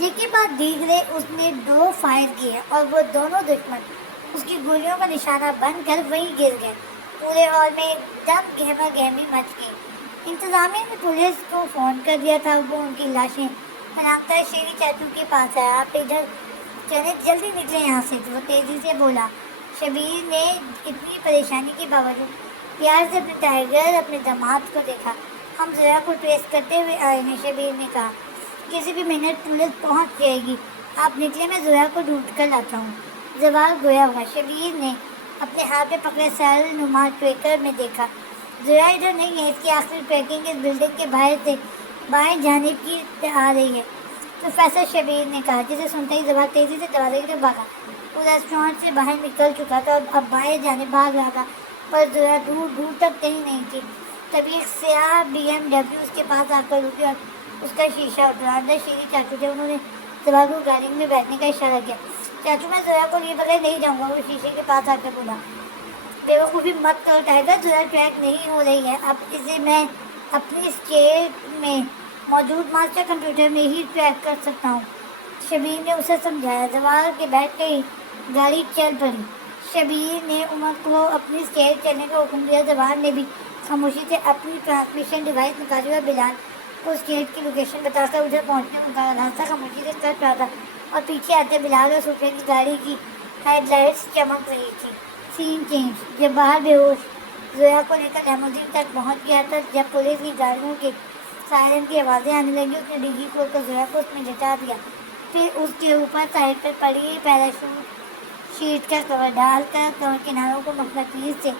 یہ بعد دیگرے اس نے 2 فائر کیے اور وہ دونوں دشمن اس کی گولیوں کا نشانہ بن کر وہیں گر گئے۔ پورے ہال میں ایک دم گہما گہمی مچ گئی۔ انتظامیہ نے پولیس کو فون کر دیا تھا، وہ ان کی لاشیں پناہگاہ شیری چاچو کے پاس آیا۔ آپ ادھر چلیں، جلدی نکلیں یہاں سے، وہ تیزی سے بولا۔ شبیر نے اتنی پریشانی کے باوجود پیار سے اپنے ٹائیگر، اپنے داماد کو دیکھا۔ ہم زویا کو ٹریس کرتے ہوئے آئے ہیں، شبیر نے کہا۔ کسی بھی منٹ پولیس پہنچ جائے گی، آپ نکلے، میں زویا کو ڈھونڈ کر لاتا ہوں۔ زوال گویا ہوا۔ شبیر نے اپنے ہاتھ میں پکڑے سیل نما ٹریکر میں دیکھا۔ زویا ادھر نہیں ہے، اس کی آخری ٹریکنگ اس بلڈنگ کے باہر سے بائیں جانب کی آ رہی ہے، پروفیسر شبیر نے کہا، جسے سنتے ہی زوال تیزی سے دروازے کی طرف بھاگا۔ وہ ریسٹورانٹ سے باہر نکل چکا تھا اور اب بائیں جانب بھاگ رہا تھا، پر زویا دور دور تک کہیں نہیں تھی۔ تبھی ایک سیاہ BMW اس کے پاس آ کر رکی اور اس کا شیشہ اٹھا۔ اندر شیری چاچو تھے، انہوں نے زوال کو گاڑی میں بیٹھنے کا اشارہ کیا۔ چاچو، میں زویا کو لیے بغیر نہیں جاؤں گا، وہ شیشے کے پاس آ کر بولا۔ بیوقوفی مت کرو ٹائیگر، زویا ٹریک نہیں ہو رہی ہے، اب اسے میں اپنی اسٹیٹ میں موجود ماسٹر کمپیوٹر میں ہی ٹریک کر سکتا ہوں، شبیر نے اسے سمجھایا۔ زوال کے بیٹھ گئی، گاڑی چل پڑی۔ شبیر نے عمر کو اپنی اسٹیٹ چلنے کا حکم دیا۔ زوال نے بھی خاموشی سے اپنی ٹرانسمیشن ڈیوائس نکالی اور بلال کو اسٹیٹ کی لوکیشن بتا کر ادھر پہنچنے کا راستہ خاموشی سے کٹ رہا تھا، اور پیچھے آتے بلال اور صوفیہ کی گاڑی کی ہیڈ لائٹس چمک رہی تھی۔ سین چینج۔ جب باہر بے ہوش زویا کو لے کر لیموزین تک پہنچ گیا تھا، جب پولیس کی گاڑیوں کے سائرن کی آوازیں آنے لگی، اس نے ڈگی کھول کر زویا کو اس میں لٹا دیا، پھر اس کے اوپر سائڈ پر پڑی پیراشوٹ شیٹ کا کور ڈال کر کناروں کو مقناطیس سے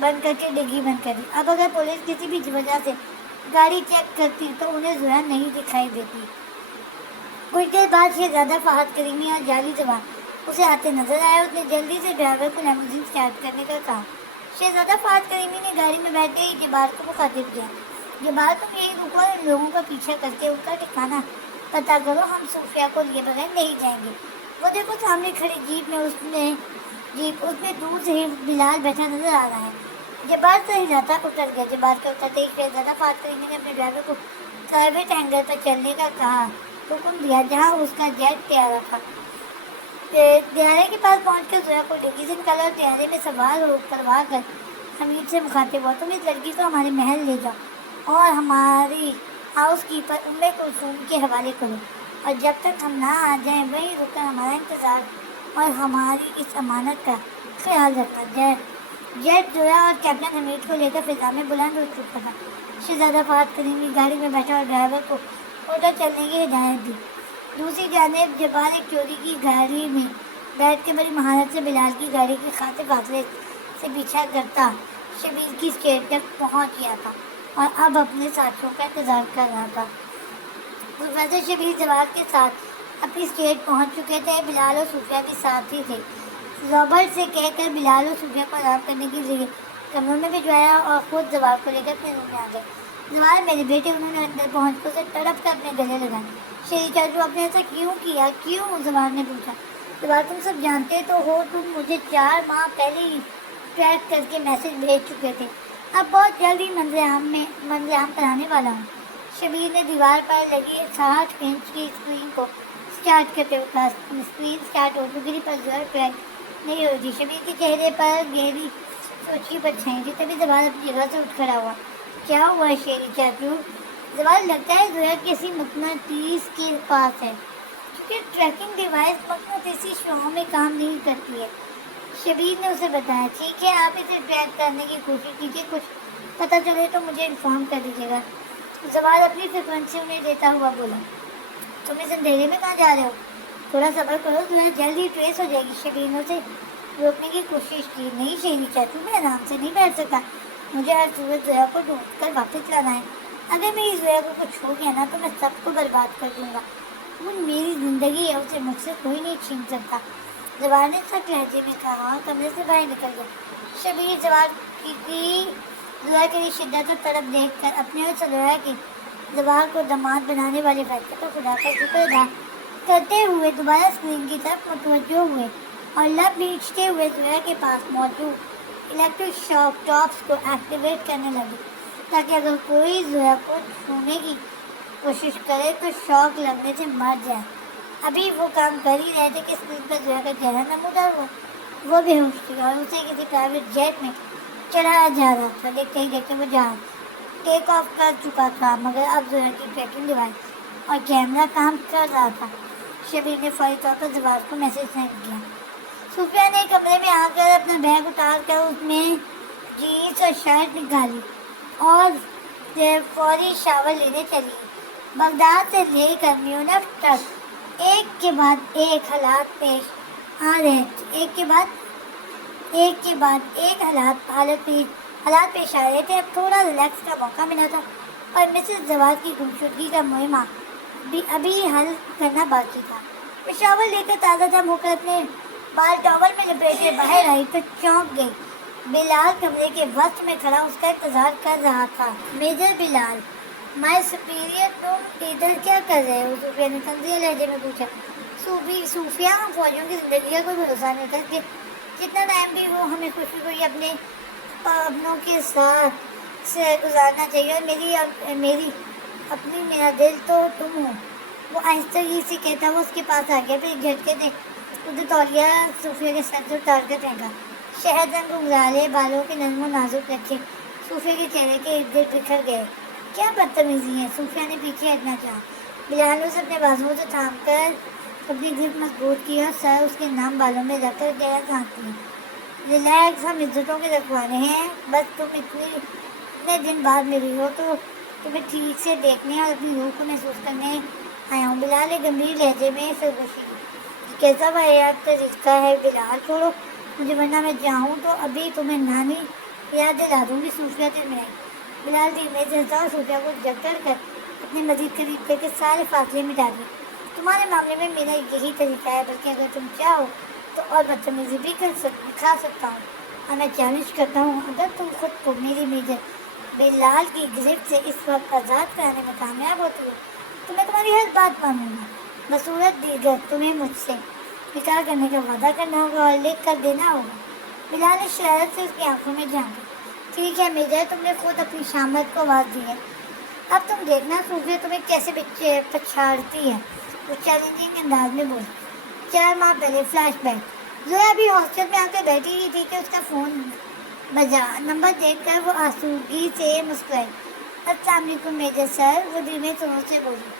بند کر کے ڈگی بند کر دی۔ اب اگر پولیس کسی بھی وجہ سے گاڑی چیک کرتی تو انہیں زویا نہیں دکھائی دیتی۔ کچھ دیر بعد شہزادہ فہد کریمی اور جعلی زوال اسے آتے نظر آئے۔ اس نے جلدی سے ڈرائیور کو لیموزین اسٹارٹ کرنے کا کہا۔ شہزادہ فہد کریمی نے گاڑی میں بیٹھ کے جبال کو مخاطب کیا۔ جبال، تم یہی رکو اور ان لوگوں کا پیچھا کر کے ان کا ٹھکانہ پتہ کرو، ہم صوفیہ کو لیے بغیر نہیں جائیں گے۔ وہ دیکھو، سامنے کھڑی جیپ میں دور سے ہی بلال بیٹھا نظر آ رہا ہے۔ جبال سے ہلاتا اتر گیا۔ جبال کے اترتے ہی شہزادہ فہد کریمی نے اپنے ڈرائیور کو پرائیویٹ ہینگر پر چلنے کا حکم دیا، جہاں اس کا جیٹ طیارہ تھا۔ طیارے کے پاس پہنچ کر زویا کو ڈگی سے نکالا اور طیارے میں سوار ہو پرواز کر حمید سے مخاطب ہوا۔ تم اس لڑکی کو ہمارے محل لے جاؤ اور ہماری ہاؤس کیپر کلثوم کے حوالے کرو، اور جب تک ہم نہ آ جائیں وہیں رک کر ہمارا انتظار اور ہماری اس امانت کا خیال رکھنا۔ جیٹ زویا اور کیپٹن حمید کو لے کر فضا میں بلند ہو چکا تھا۔ شہزادہ فہد کریمی گاڑی میں بیٹھا اور ڈرائیور کو اٹھا چلنے کی ہدایت دی۔ دوسری جانب جبال ایک چوری کی گاڑی میں بیٹھ کے بڑی مہارت سے بلال کی گاڑی کے خاطر فاصلے سے پیچھا کرتا شبیر کی اسٹیٹ تک پہنچ گیا تھا اور اب اپنے ساتھیوں کا انتظار کر رہا تھا۔ پروفیسر شبیر زوال کے ساتھ اپنی اسٹیٹ پہنچ چکے تھے۔ بلال اور صوفیہ بھی ساتھ ہی تھے۔ رابرٹ سے کہہ کر بلال اور صوفیہ کو آرام کرنے کے لیے کمروں میں بھجوایا اور خود زوال کو لے کر اپنے روم میں آ گئے۔ زوال، میرے بیٹے، انہوں نے اندر پہنچ کر اسے تڑپ کر اپنے گلے لگائے۔ شیری چاچو، آپ نے ایسا کیوں کیا؟ کیوں؟ زوال نے پوچھا۔ زوال، تم سب جانتے تو ہو، تم مجھے 4 ماہ پہلے ہی ٹریک کر کے میسج بھیج چکے تھے، اب بہت جلد ہی منظر عام پر آنے والا ہوں۔ شبیر نے دیوار پر لگی 60 انچ کی اسکرین کو اسٹارٹ کرتے ہوئے کہا۔ اسکرین اسٹارٹ ہو چکی تھی، پر زوال ٹریک نہیں ہو رہی تھی۔ شبیر کے چہرے پر گہری سوچ کی پرچھائیں تھی۔ تبھی زوال اپنی جگہ سے اٹھ کھڑا ہوا۔ کیا ہوا شیری چاچو؟ زوال، لگتا ہے زویا کسی مقناطیس کے پاس ہے، کیونکہ ٹریکنگ ڈیوائس مقناطیسی شعاعوں میں کام نہیں کرتی ہے، شبیر نے اسے بتایا۔ ٹھیک ہے، آپ اسے ٹریک کرنے کی کوشش کیجیے، کچھ پتہ چلے تو مجھے انفارم کر دیجیے گا۔ زوال اپنی فریکوینسی انہیں دیتا ہوا بولا۔ تم اس اندھیرے میں کہاں جا رہے ہو؟ تھوڑا صبر کرو، زویا جلد ہی ٹریس ہو جائے گی۔ شبیر نے اسے روکنے کی کوشش کی۔ نہیں شیری چاچو، میں آرام سے نہیں بیٹھ سکتا، مجھے ہر صورت زویا کو ڈھونڈ کر واپس لانا ہے۔ اگر میری زویا کو کچھ ہو گیا نا تو میں سب کو برباد کر دوں گا۔ وہ میری زندگی ہے، اسے مجھ سے کوئی نہیں چھین سکتا، زوال نے سخت لہجے میں کہا اور کمرے سے باہر نکل گیا۔ شبیر زوال کی زویا کے لیے شدت اور طلب دیکھ کر اپنے اور زویا کی زوال کو داماد بنانے والے فیصلے پر خدا کا شکر ادا کرتے ہوئے دوبارہ اسکرین کی طرف متوجہ ہوئے اور لب بیچتے ہوئے زویا کے پاس موجود الیکٹرک شاک ٹاپس کو ایکٹیویٹ کرنے لگے، تاکہ اگر کوئی زویا کو چھونے کی کوشش کرے تو شاک لگنے سے مر جائے۔ ابھی وہ کام کر ہی رہے تھے کہ اسکرین پر زویا کا چہرہ نمودار ہوا. وہ بے ہوش تھی اور اسے کسی پرائیویٹ جیٹ میں چڑھایا جا رہا تھا. دیکھتے ہی دیکھتے وہ جہاز ٹیک آف کر چکا تھا، مگر اب زویا کی ٹریکنگ ڈیوائس اور کیمرہ کام کر رہا تھا. شبیر نے فوری طور پر زوال کو میسج سینڈ کیا. صوفیہ نے کمرے میں آ کر اپنا بیگ اتار کر اس میں جینس اور شرٹ نکالی اور فوری شاور لینے چلی. بغداد سے لے کر میونخ تک ایک کے بعد ایک حالات پیش آ رہے تھے. ایک کے بعد ایک حالات پیش آ رہے تھے. اب تھوڑا ریلیکس کا موقع ملا تھا اور مسز زوال کی گمشدگی کا معمہ بھی ابھی حل کرنا باقی تھا. وہ شاور لے کر تازہ دم ہو کر اپنے بال ٹاول میں لپیٹے باہر آئی تو چونک گئی. بلال کمرے کے وسط میں کھڑا اس کا انتظار کر رہا تھا. میجر بلال، مائی سپیریئر، تم ادھر کیا کر رہے ہو؟ صوفیہ نے تنزیہ لہجے میں پوچھا. صوفیہ، ہم فوجیوں کی زندگی کا کوئی بھروسہ نہیں تھا کہ کتنا ٹائم بھی ہو ہمیں خوشی خوشی اپنے اپنوں کے ساتھ سے گزارنا چاہیے. اور میرا دل تو تم ہو. وہ آہستہ سے کہتا وہ اس کے پاس آ گیا. پھر ایک جھٹکے سے خود تولیہ صوفیہ کے سر سے اتار کر پھینکا. شہد رنگ گھنگھرالے بالوں کے نرم و نازک رکھے صوفیہ کے چہرے کے ارد گرد بکھر گئے. کیا بدتمیزی ہے! صوفیہ نے پیچھے ہٹنا چاہا. بلال نے اسے اپنے بازوؤں سے تھام کر اپنی گرفت مضبوط کی اور سر اس کے نام بالوں میں رکھ کر گہرا سانس لیا. ریلیکس، ہم عزتوں کے رکھوانے ہیں. بس تم اتنے دن بعد ملی ہو تو تمہیں ٹھیک سے دیکھنے اور اپنی روح کو محسوس کرنے آیا ہوں. بلال نے گمبھیر لہجے میں سرگوشی کی. یہ کیسا واحد طریقہ ہے بلال؟ چھوڑو مجھے ورنہ میں جاؤں تو ابھی تمہیں نانی یاد دلا دوں گی. صوفیہ ترمائی. بلال دھیمے سے ہنسا اور صوفیہ کو جکڑ کر اپنے مزید قریب کر کے سارے فاصلے مٹا دیے. تمہارے معاملے میں میرا یہی طریقہ ہے، بلکہ اگر تم چاہو تو اور بدتمیزی بھی کھا سکتا ہوں. اور میں چیلنج کرتا ہوں، اگر تم خود کو میری میجر بلال کی گرفت سے اس وقت آزاد کرانے میں کامیاب ہوتی ہو تو میں تمہاری ہر بات مانوں گا. بصورت دیگر تمہیں مجھ سے نکاح کرنے کا وعدہ کرنا ہوگا اور لکھ کر دینا ہوگا. بلال نے شرارت سے اس کی آنکھوں میں جھانکا. ٹھیک ہے میجر، تم نے خود اپنی شامت کو آواز دی ہے، اب تم دیکھنا صوفیہ تمہیں کیسے پچھاڑتی ہے. وہ چیلنجنگ انداز میں بولی. 4 ماہ پہلے فلیش بیک. زویا ابھی ہاسٹل میں آ کر بیٹھی ہی تھی کہ اس کا فون بجا. نمبر دیکھ کر وہ آسودگی سے مسکرائی. السلام علیکم میجر سر، وہ دھیمے سروں سے بولی.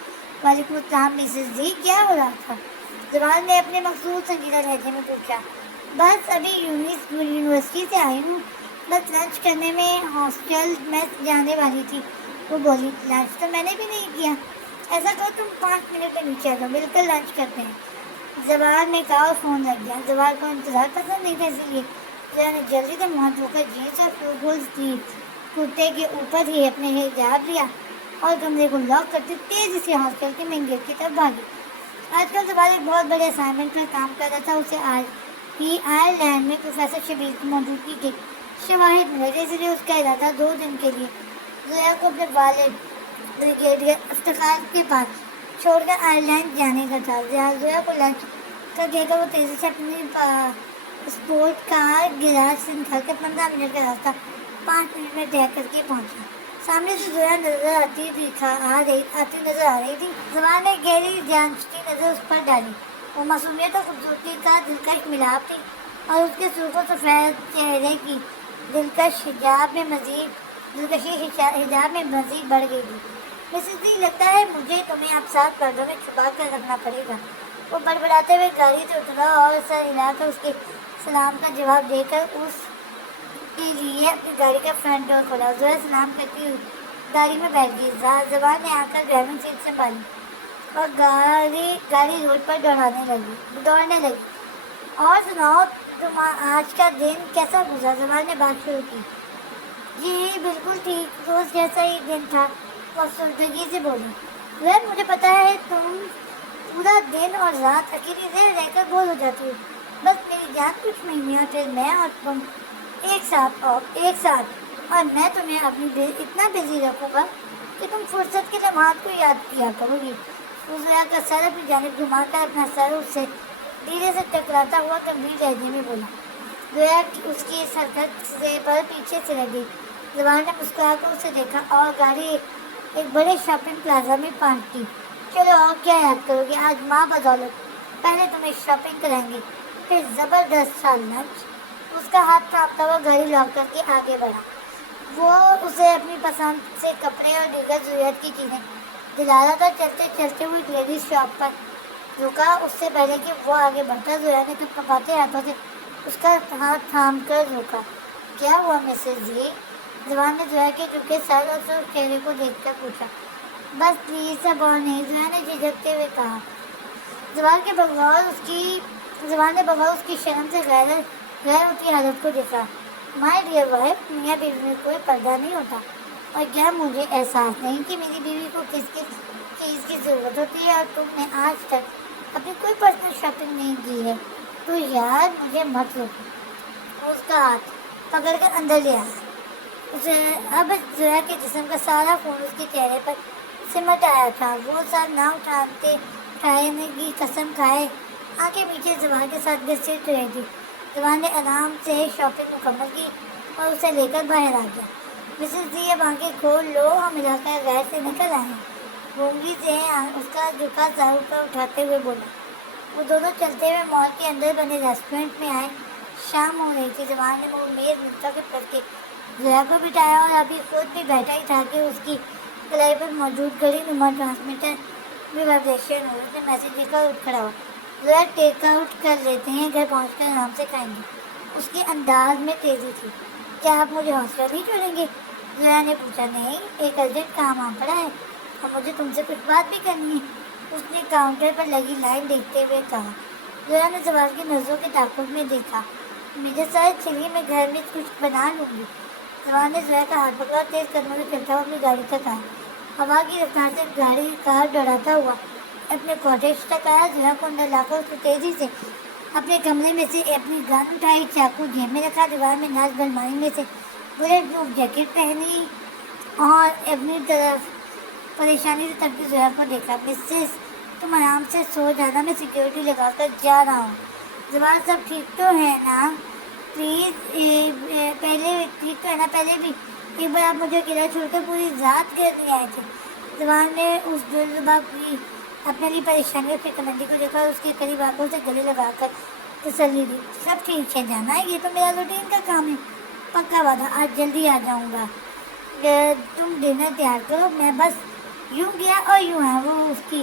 وعلیکم السلام مسز جی، کیا ہو رہا تھا؟ زوال نے اپنے مخصوص سنجیدہ لہجے میں پوچھا. بس ابھی یونیورسٹی سے آئی ہوں، بس لنچ کرنے میں ہاسٹل میں جانے والی تھی. وہ بولی. لنچ تو میں نے بھی نہیں کیا. ایسا کرو تم 5 منٹ میں نیچے آ جاؤ، مل کر لنچ کرتے ہیں. زوال نے کہا اور فون رکھ دیا. زوال کو انتظار پسند نہیں تھا، اسی لیے زوال نے جلدی سے منہ دھو کر جینس اور فل کرتے کے اوپر ہی اپنے حجاب لیا اور کمرے کو لاک کرتے تیزی سے ہاسٹل کے مین گیٹ کی طرف بھاگی. آج کل زوال ایک بہت بڑے اسائنمنٹ پر کام کر رہا تھا. اسے آج ہی آئرلینڈ میں پروفیسر شبیر کی موجودگی کے شواہد ملے تھے، اس لیے اس کا ارادہ 2 دن کے لیے زویا کو اپنے والد بریگیڈیئر افتخار کے پاس چھوڑ کر آئرلینڈ جانے کا تھا. زویا کو لنچ کر دے کر وہ تیزی سے اپنی اسپورٹ کار گیراج سے نکل کر 15 منٹ کا راستہ 5 منٹ میں طے کر کے پہنچا. سامنے سے زویا آتی نظر آ رہی تھی. زوال نے گہری جانچتی نظر اس پر ڈالی. وہ معصومیت اور خوبصورتی کا دلکش ملاپ تھی اور اس کے سرخ و سفید چہرے کی دلکشی حجاب میں مزید بڑھ گئی تھی. مسز جی، لگتا ہے مجھے تمہیں اب 7 پردوں میں چھپا کر رکھنا پڑے گا. وہ بڑبڑاتے ہوئے گاڑی سے اترا اور سر ہلا کر اس کے سلام کا جواب دے کر اس کے لیے اپنی گاڑی کا فرنٹ ڈور کھولا. زویا سلام کرتی ہوئی گاڑی میں بیٹھ گئی. زوال نے آ کر ڈرائیونگ سیٹ سنبھالی اور گاڑی روڈ پر دوڑنے لگی. اور سناؤ، تم آج کا دن کیسا گزرا؟ زوال نے بات شروع کی. جی بالکل ٹھیک، روز جیسا ہی دن تھا. وہ افسردگی سے بولی. ویل، مجھے پتا ہے تم پورا دن اور رات اکیلی رہ کر بور ہو جاتی ہو. بس میری جان، کچھ مہینے اور پھر میں اور تم ایک ساتھ اور میں تمہیں اتنا بزی رکھوں گا کہ تم فرصت کے لمحات کو یاد کیا کرو گی. زویا کا سر اپنی جانب گھما کر اپنا سر اس سے دھیرے سے ٹکراتا ہوا گمبھیر لہجے میں بولا. زویا اس کی اس حرکت سے پر پیچھے سے لگی. زوال نے مسکرا کر اسے دیکھا اور گاڑی ایک بڑے شاپنگ پلازا میں پارک کی. چلو اور کیا یاد کرو گے آج ماں بدولت پہلے تمہیں شاپنگ کرائیں گے، پھر زبردست سا لنچ۔ اس کا ہاتھ کانپتا ہوا گھڑی لاک کر کے آگے بڑھا۔ وہ اسے اپنی پسند سے کپڑے اور دیگر ضرورت کی چیزیں دلا رہا تھا۔ چلتے چلتے وہ ایک لیڈیز شاپ پر رکا۔ اس سے پہلے کہ وہ آگے بڑھتا، زویا نے کپکپاتے ہاتھوں سے اس کا ہاتھ تھام کر روکا۔ کیا ہوا مسز جی؟ زبان نے زویا کے جھکے سر اور سرخ چہرے کو دیکھ کر پوچھا۔ بس پلیز اب اور نہیں، زویا نے جھجکتے ہوئے کہا۔ زبان نے بغیر اس کی شرم سے غیر ہوتی حالت کو دیکھا۔ مائی ڈیئر وائف، میاں بیوی میں کوئی پردہ نہیں ہوتا، اور کیا مجھے احساس نہیں کہ میری بیوی کو کس کس چیز کی ضرورت ہوتی ہے، اور تم نے آج تک اپنی کوئی پرسنل شاپنگ نہیں کی ہے، تو یار مجھے مت روکو۔ اس کا ہاتھ پکڑ کر اندر لے آیا۔ اب زویا کے جسم کا سارا خون اس کے چہرے پر سمٹ آیا تھا۔ وہ سر نہ اٹھانے کی قسم کھائے آنکھیں میچے زبان کے ساتھ گھسیٹ رہی تھی۔ زبان نے آرام سے شاپنگ مکمل کی اور اسے لے کر باہر آ گیا۔ مسز جی اب آنکھیں کھول لو، ہم علاقہ غیر سے نکل آئے ہیں۔ گونگی سے اس کا جھکا سر اوپر اٹھاتے ہوئے بولا۔ وہ دونوں چلتے ہوئے مال کے اندر بنے ریسٹورینٹ میں آئے۔ شام ہو رہی تھی۔ زبان نے وہ میز منتخب کر کے زویا کو بٹھایا اور ابھی خود بھی بیٹھا ہی تھا کہ اس کی کلائی پر موجود گھڑی نما ٹرانسمیٹر میں وائبریشن ہو۔ اس نے میسج لکھ کر اٹھ کھڑا ہوا۔ زویا ٹیک آؤٹ کر لیتے ہیں، گھر پہنچ کر آرام سے کھائیں گے۔ اس کے انداز میں تیزی تھی۔ کیا آپ مجھے حوصلہ نہیں چھوڑیں گے؟ زویا نے پوچھا۔ نہیں، ایک ارجنٹ کام آ پڑا ہے اور مجھے تم سے کچھ بات بھی کرنی ہے، اس نے کاؤنٹر پر لگی لائن دیکھتے ہوئے کہا۔ زویا نے زوال کی نظروں کے تعاقب میں دیکھا۔ میرے ساتھ چلیے، میں گھر میں کچھ بنا لوں گی۔ زوال نے زویا کا ہاتھ پکڑا اور تیز قدموں سے چلتا ہوا اپنی گاڑی تک آیا۔ ہوا کی رفتار سے کار دوڑاتا ہوا اپنے کاٹیج تک آیا۔ زویا کو اندر لا کر اس نے تیزی سے اپنے کمرے میں سے اپنی گن اٹھائی، چاقو جیب میں رکھا، دیوار میں ناز الماری میں سے بلیٹ پروف جیکٹ پہنی اور اپنی طرف پریشانی سے تبدیل زویا کو دیکھا۔ مسز تم آرام سے سو جانا، میں سیکیورٹی لگا کر جا رہا ہوں۔ زبان سب ٹھیک تو ہے نا؟ پلیز پہلے بھی ایک بار آپ مجھے اکیلا چھوڑ کر پوری رات گھر نہیں آئے تھے۔ زبان نے اس دلربا کی اپنے لیے پریشانی اور فکرمندی کو دیکھا اور اس کے قریب آنکھوں سے گلے لگا کر تسلی دی۔ سب ٹھیک ہے جانا، یہ تو میرا روٹین کا کام ہے، پکا وعدہ آج جلدی آ جاؤں گا۔ تم ڈنر تیار کرو، میں بس یوں گیا اور یوں ہے۔ وہ اس کی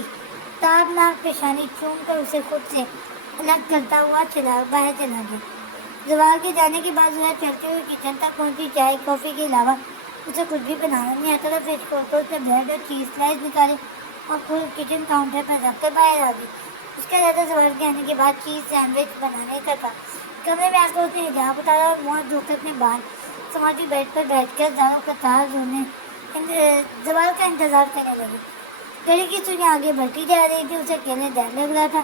تابناک پیشانی چوم کر اسے خود سے الگ کرتا ہوا باہر چلا گیا۔ زوال کے جانے کے بعد زویا چلتے ہوئے کچن تک پہنچی۔ چائے کافی کے علاوہ اسے کچھ بھی بنانا نہیں آتا تھا۔ فریج کھول کر اس نے بریڈ اور چیز سلائس نکالے اور کچن کاؤنٹر پر رکھ کر باہر آ گئی۔ اس کا ارادہ زوال کے آنے کے بعد چیز سینڈوچ بنانے کا تھا۔ کمرے میں آ کر اس نے حجاب اتارا اور منہ دھو کر اپنے بال سماجی بیڈ پر بیٹھ کر داروں قطار زوال کا انتظار کرنے لگی۔ گھڑی کی سوئیاں آگے بڑھتی جا رہی تھی، اسے اکیلے ڈر لگ رہا تھا۔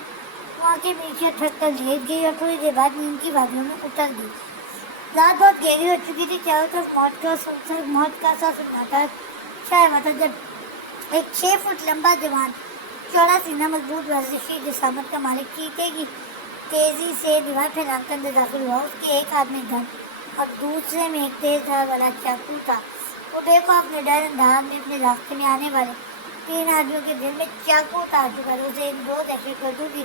وہ آنکھیں نیچے تھک کر لیٹ گئی اور تھوڑی دیر بعد نیند کی وادیوں میں اتر گئی۔ رات بہت گہری ہو چکی تھی، چاروں طرف موت کا سا سناٹا چھایا ہوا تھا، جب ایک 6 فٹ لمبا جوان، چوڑا سینہ، مضبوط ورزشی جسامت کا مالک چیتے کی تیزی سے دیوار پھیلا کر اندر داخل ہوا۔ اس کے ایک ہاتھ میں گن اور دوسرے میں ایک تیز دھار والا چاقو تھا۔ وہ بے خوف نڈر انداز میں اپنے راستے میں آنے والے 3 آدمیوں کے دل میں چاقو اتار چکا تھا۔ اسے ان 2 دہشت گردوں کی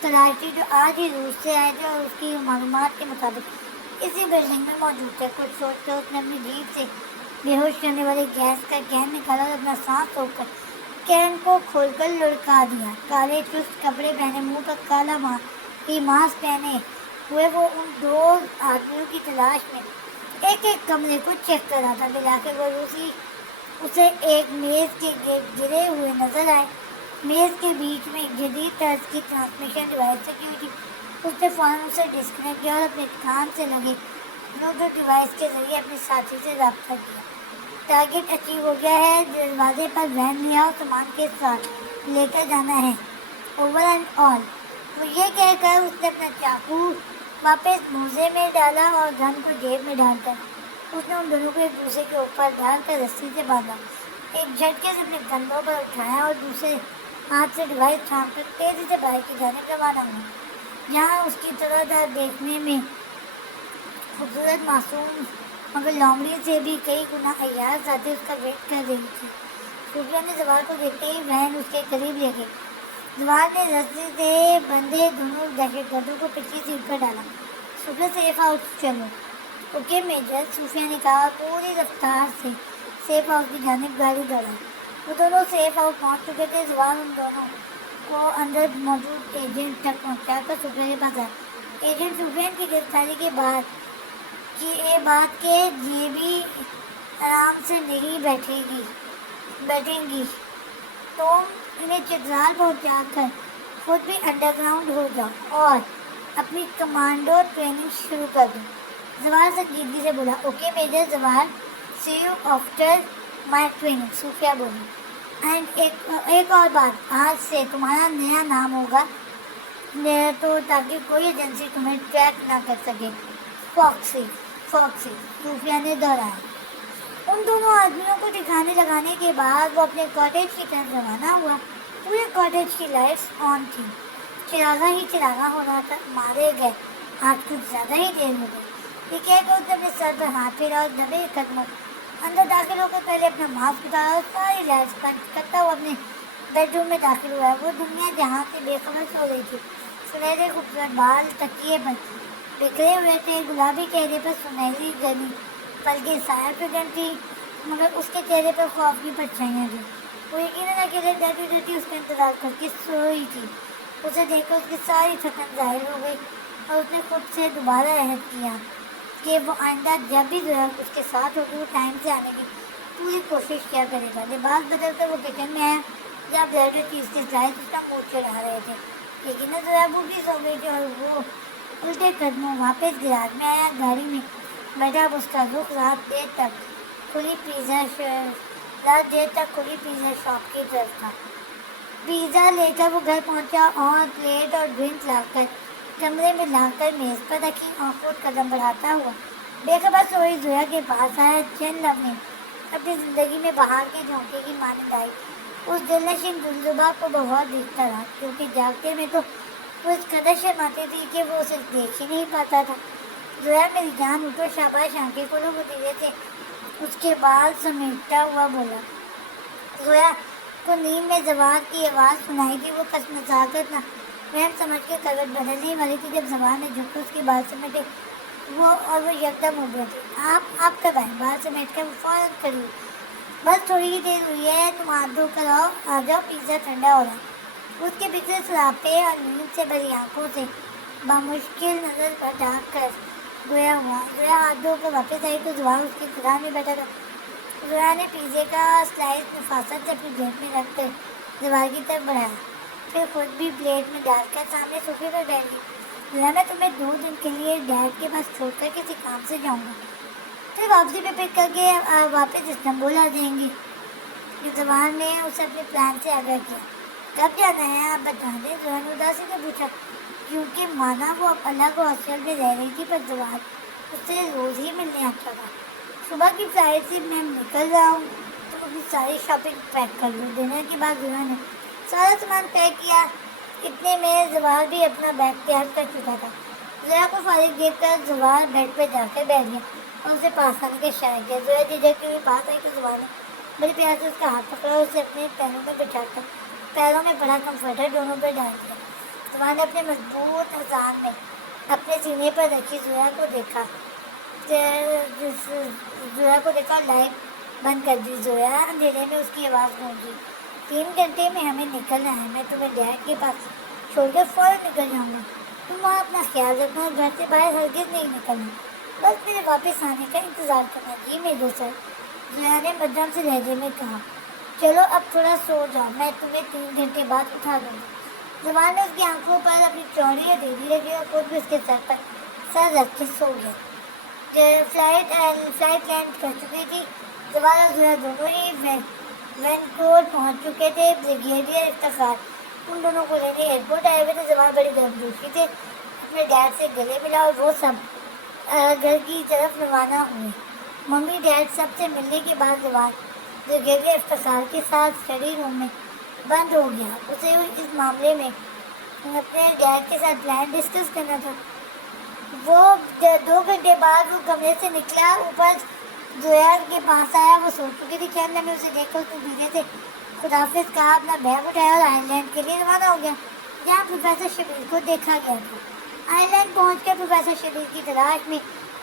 تلاش تھی جو آج ہی روس سے آئے تھے اور اس کی معلومات کے مطابق اسی بلڈنگ میں موجود تھے۔ کچھ سوچ کر اس نے اپنی جیب سے بے ہوش کرنے والے گیس کا کین نکالا اور اپنا سانس روک کر کین کو کھول کر لڑکا دیا۔ کالے چست کپڑے پہنے، منہ پر کالا ماسک پہنے ہوئے وہ ان 2 آدمیوں کی تلاش میں ایک ایک کمرے کو چیک کر رہا تھا۔ بالآخر وہ روسی اسے ایک میز کے گرے ہوئے نظر آئے۔ میز کے بیچ میں ایک جدید طرز کی ٹرانسمیشن ڈیوائس رکھی ہوئی تھی۔ اس نے فوراً اسے ڈسکنیکٹ کیا اور اپنے کان سے لگے بلوٹوتھ ڈیوائس کے ذریعے اپنے ساتھی سے رابطہ کیا۔ ٹارگیٹ اچیو ہو گیا ہے، دروازے پر وین لیا اور سامان کے ساتھ لے کر جانا ہے، اوور اینڈ آل۔ وہ یہ کہہ کر اس نے اپنا چاقو واپس موزے میں ڈالا اور گن کو جیب میں ڈال کر اس نے ان دونوں کو ایک دوسرے کے اوپر ڈال کر رسی سے باندھا۔ ایک جھٹکے سے اپنے کندھوں پر اٹھایا اور دوسرے ہاتھ سے ڈیوائس تھام کر تیزی سے باہر کی جانب روانہ ہوا، جہاں اس کی طرح دیکھنے میں خوبصورت معصوم مگر لومڑی سے بھی کئی گنا عیار ذاتیں اس کا ویٹ کر رہی تھی۔ صوفیہ نے زوال کو دیکھتے ہی وین اس کے قریب لے گئی. زوال نے رسی سے بندھے دونوں دہشت گردوں کو پچھلی سیٹ پر ڈالا. صوفیہ سیف ہاؤس چلو. اوکے میجر, صوفیہ نے کہا. پوری رفتار سے سیف ہاؤس کی جانب گاڑی دوڑائی. وہ دونوں سیف ہاؤس پہنچ چکے تھے. زوال ان دونوں کو اندر موجود ایجنٹ تک پہنچا کر صوفیہ کے پاس آیا. ایجنٹ صوفیہ کی گرفتاری کے بعد کی یہ بات کہ یہ بھی آرام سے نہیں بیٹھیں گی. تم انہیں چترال پہنچا کر خود بھی انڈر گراؤنڈ ہو جاؤ اور اپنی کمانڈو ٹریننگ شروع کر دو. زوال سنجیدگی سے بولا. اوکے میجر زوال, سی یو آفٹر مائی ٹریننگ, صوفیہ بولی. اینڈ ایک اور بات, آج سے تمہارا نیا نام ہوگا تو تاکہ کوئی ایجنسی تمہیں ٹریک نہ کر سکے. فاکسی, صوفیہ نے دہرایا. ان دونوں آدمیوں کو ٹھکانے لگانے کے بعد وہ اپنے کاٹیج کی طرف روانہ ہوا. پورے کاٹیج کی لائٹس آن تھی. چراغاں ہو رہا تھا. مارے گئے, آج کچھ زیادہ ہی دیر ہو گئی. یہ کہہ کر اس نے اپنے سر پر ہاتھ پھیرا اور دبے قدموں اندر داخل ہو کر پہلے اپنا ماسک اتارا اور ساری لائٹس بند کرتا ہوا اپنے بیڈ روم میں داخل ہوا. وہ دنیا جہاں سے بے خبر سو رہی تھی. سنہرے خوبصورت بال تکیے پر بکھرے ہوئے تھے. گلابی چہرے پر سنہری گرمی پلکیں سایہ فکر تھی, مگر اس کے چہرے پر خوف کی پرچھائیاں تھیں. وہ یقیناً اکیلے ڈرتی اس کا انتظار کر کے سوئی تھی. اسے دیکھ کر اس کی ساری تھکن ظاہر ہو گئی اور اس نے خود سے دوبارہ عہد کیا کہ وہ آئندہ جب بھی ضرورت اس کے ساتھ ہوگی وہ ٹائم سے آنے کی پوری کوشش کیا کرے گا. لباس بدل کر وہ کچن میں آیا جب ریڈو چیز کے سائز اس کا منہ چڑھا رہے تھے. لیکن وہ بھی سو گئی تھی اور وہ الٹے قدموں واپس گراج میں آیا. گاڑی میں بیٹھا اس کا رخ رات دیر تک کھلی پیزا شاپ کی طرف تھا. پیزا لے کر وہ گھر پہنچا اور پلیٹ اور ڈرنک لا کر کمرے میں لا کر میز پر رکھی اور خود قدم بڑھاتا ہوا بے خبر سوئی زویا کے پاس آیا. چند لمحے اپنی زندگی میں باہر کے جھونکے کی مانند آئی. اس دلنشین گلزبہ کو بہت دیکھتا رہا کیونکہ جاگتے میں تو وہ اس قدر شرماتی تھی کہ وہ اسے دیکھ ہی نہیں پاتا تھا. زویا میری جان اٹھو, شاباش آنکھیں کھولو. وہ دھیرے سے اس کے بال سمیٹتا ہوا بولا. زویا کو نیند میں زوال کی آواز سنائی دی. وہ کس نزاکت نہ وہم سمجھ کے کروٹ بدلنے والی تھی جب زوال نے جھک کر اس کے بال سمیٹے. وہ یکدم ہو گئی تھی. آپ کب آئے؟ بال سمیٹ کر وہ فوراً کھڑی ہوئی. بس تھوڑی ہی دیر ہوئی ہے, تم ہاتھ دھو کر آ جاؤ, پیزا ٹھنڈا ہو رہا ہے. اس کے بکھرے سراپے اور نیند سے بھری آنکھوں سے بامشکل نظر پر ڈھانک کر گویا ہوا. زویا ہاتھ دھو کر واپس آئی تو زوال اس کی انتظار میں بیٹھا تھا. زویا نے پیزے کا سلائس نفاست سے اپنی جیب میں رکھ کر زوال کی طرف بڑھایا, پھر خود بھی پلیٹ میں ڈال کر سامنے صوفے پر بیٹھ گئی. زویا میں تمہیں 2 دن کے لیے ڈیڈ کے پاس چھوڑ کر کسی کام سے جاؤں گا, پھر واپسی پہ پک کر کے واپس استنبول آ جائیں گے. زوال نے اسے اپنے پلان سے آگاہ کیا. کب جانا ہے آپ بتا دیں؟ زویا نے اداسی سے پوچھا. کیونکہ مانا وہ اللہ کو ہاسٹل میں رہ رہی تھی, پر زوال اس سے روز ہی ملنے آتا تھا. صبح کی فلائٹ سے میں نکل رہا ہوں, تم اپنی ساری شاپنگ پیک کر لو. ڈنر کے بعد زویا نے سارا سامان پیک کیا. اتنے میں زوال بھی اپنا بیگ تیار کر چکا تھا. زویا کو فارغ دیکھ کر زوال بیڈ پہ جا کر بیٹھ گیا اور اسے پاس آنے کا اشارہ کیا. زویا جھجکتے ہوئے پاس آئی تو زوال نے بڑے پیار سے اس کا ہاتھ پکڑا اور اسے اپنے پیروں پہ بٹھا کر پیروں میں بڑا کمفرٹر دونوں پہ ڈال دیا. زوال نے اپنے مضبوط اذان میں اپنے سینے پر رکھی زویا کو دیکھا لائٹ بند کر دی. زویا اندھیرے میں اس کی آواز گونجی. 3 گھنٹے میں ہمیں نکلنا ہے. میں تمہیں ڈیڈ کے پاس چھوڑ کر فوراً نکل جاؤں گا. تم وہاں اپنا خیال رکھنا اور گھر سے باہر ہرگز نہیں نکلنا. بس میرے واپس آنے کا انتظار کرنا. جی میرے سر, زویا نے مدھم سے لہجے میں کہا. چلو اب تھوڑا سو جاؤ, میں تمہیں 3 گھنٹے بعد اٹھا دوں گا. زوال نے اس کی آنکھوں پر اپنی چوڑی ہتھیلی رکھی اور خود بھی اس کے سر پر سر رکھ کے سو گیا. فلائٹ لینڈ کر چکی تھی. زوال اور زویا دونوں ہی وینکوور پہنچ چکے تھے. بریگیڈیئر افتخار ان دونوں کو لینے ایئرپورٹ آئے ہوئے تھے. زوال بڑی گرمجوشی سے اپنے ڈیڈ سے گلے ملا اور وہ سب گھر کی طرف روانہ ہوئے. ممی ڈیڈ سب سے ملنے کے بعد زوال بریگیڈیئر افتخار کے ساتھ اسٹڈی روم میں بند ہو گیا. اسے اس معاملے میں اپنے ڈیڈ کے ساتھ پلان ڈسکس کرنا تھا. وہ 2 گھنٹے بعد وہ کمرے سے نکلا. اوپر زویا کے پاس آیا، وہ سو چکی تھی کھیلنے میں، اسے دیکھ کر اس نے دھیرے سے خداحافظ کہا، اپنا بیگ اٹھایا اور آئرلینڈ کے لیے روانہ ہو گیا، جہاں پروفیسر شبیر کو دیکھا گیا تھا۔ آئرلینڈ پہنچ کر پروفیسر شبیر کی تلاش میں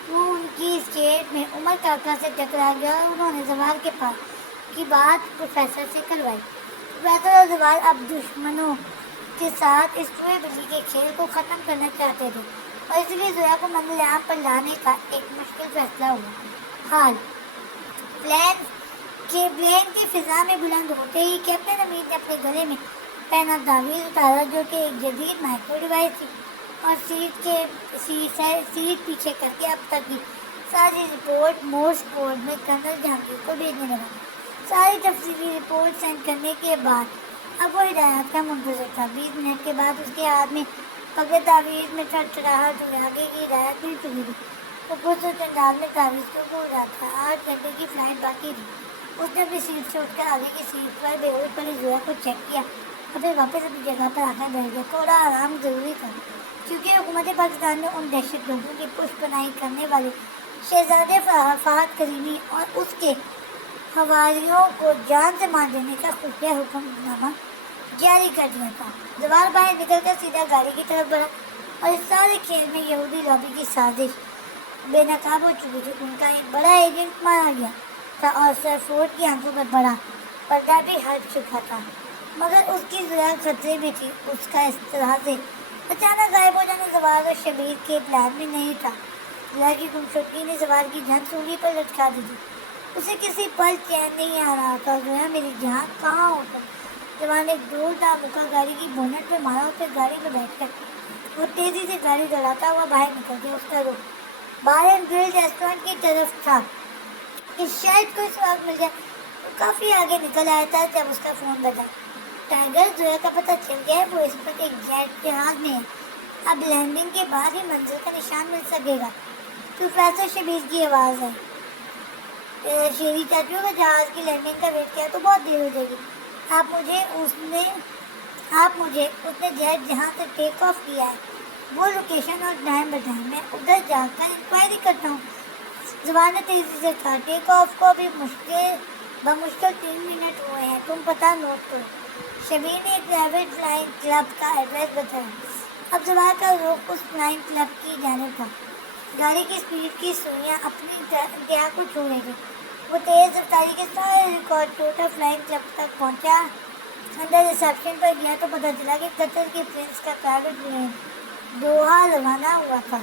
وہ ان کی اسٹیٹ میں عمر کاکا سے ٹکرا گیا اور انہوں نے زوال کے پاس کی بات پروفیسر سے کروائی۔ پروفیسر اور زوال اب دشمنوں کے ساتھ اس چوہے بلی کے کھیل کو ختم کرنا چاہتے تھے، اور اس لیے زویا کو منزل عام پر لانے کا ایک مشکل فیصلہ ہوا۔ حال پلین کی فضا میں بلند ہوتے ہی کیپٹن امیر نے اپنے گلے میں پہنا تعویذ اتارا، جو کہ ایک جدید مائکرو ڈیوائس تھی، اور سیٹ پیچھے کر کے اب تک کی ساری رپورٹ مورس کوڈ میں کرنل جہانگیر کو بھیجنے لگا۔ ساری تفصیلی رپورٹ سینڈ کرنے کے بعد اب وہ ہدایات کا منتظر تھا۔ 20 منٹ کے بعد اس کے ہاتھ میں پکڑے تعویذ میں تھرتھراہٹ ہوئی، آگے کی ہدایت مل چکی تھی۔ وہ پرسکون انداز میں تعویذ کو کھول رہا تھا۔ 8 گھنٹے کی فلائٹ باقی تھی۔ اس نے اپنی سیٹ سے اٹھ کر آگے کی سیٹ پر بے ہوش پڑی زویا کو چیک کیا اور پھر واپس اپنی جگہ پر آ کر بیٹھ گیا۔ تھوڑا آرام ضروری تھا، کیونکہ حکومت پاکستان نے ان دہشت گردوں کی پشت پناہی کرنے والے شہزادے فہد کریمی اور اس کے حواریوں کو جان سے مار دینے کا خفیہ حکم نامہ جاری کر دیا تھا۔ زوال باہر نکل کر سیدھا گاڑی کی طرف بڑھا، اور اس سارے کھیل میں یہودی لابی کی سازش بے نقاب ہو چکی تھی۔ ان کا ایک بڑا ایجنٹ مارا گیا تھا اور سر فورڈ کی آنکھوں پر بڑا پردہ بھی ہٹ چکا تھا، مگر اس کی زویا خطرے میں تھی۔ اس کا اس طرح سے اچانک غائب ہو جانا زوال اور شبیر کے پلان میں نہیں تھا۔ زویا کی گمشدگی نے زوال کی جان سونگلی پر لٹکا دی تھی۔ اسے کسی پل چین نہیں آ رہا تھا۔ زویا میری جان کہاں ہو تم؟ زوال نے دور دار مکہ گاڑی کی بونٹ پہ مارا اور پھر گاڑی میں بیٹھ کر وہ تیزی سے گاڑی دوڑاتا ہوا باہر نکل گیا۔ اس کا رخ بار اینڈ گرل ریسٹورینٹ کی طرف تھا کہ شاید کوئی سراغ مل جائے۔ وہ کافی آگے نکل آیا تھا جب اس کا فون بجا۔ ٹائیگر، زویا کا پتہ چل گیا ہے، وہ اس وقت ایک جیٹ جہاز میں ہے، اب لینڈنگ کے بعد ہی منزل کا نشان مل سکے گا۔ پروفیسر شبیر کی آواز ہے۔ شیری چاچو، اگر جہاز کی لینڈنگ کا ویٹ کیا تو بہت دیر ہو جائے گی۔ اس نے جیٹ جہاں سے ٹیک آف کیا ہے وہ لوکیشن اور ٹائم بتائیں، میں ادھر جا کر انکوائری کرتا ہوں۔ زبان نے تیزی سے کہا، ٹیک آف کو ابھی بمشکل 3 منٹ ہوئے ہیں، تم پتہ نوٹ کرو۔ شبیر نے ایک پرائیویٹ فلائنگ کلب کا ایڈریس بتایا۔ اب زبان کا رخ اس فلائنگ کلب کی جانب تھا۔ گاڑی کی اسپیڈ کی سوئیاں اپنی انتہا کو چھو رہی تھی۔ وہ تیز رفتاری کے سارے ریکارڈ ٹوٹل فلائنگ کلب تک پہنچا۔ اندر ریسیپشن پر گیا تو پتہ چلا کہ قطر کے پرنس کا پرائیویٹ پلین دوحہ روانہ ہوا تھا۔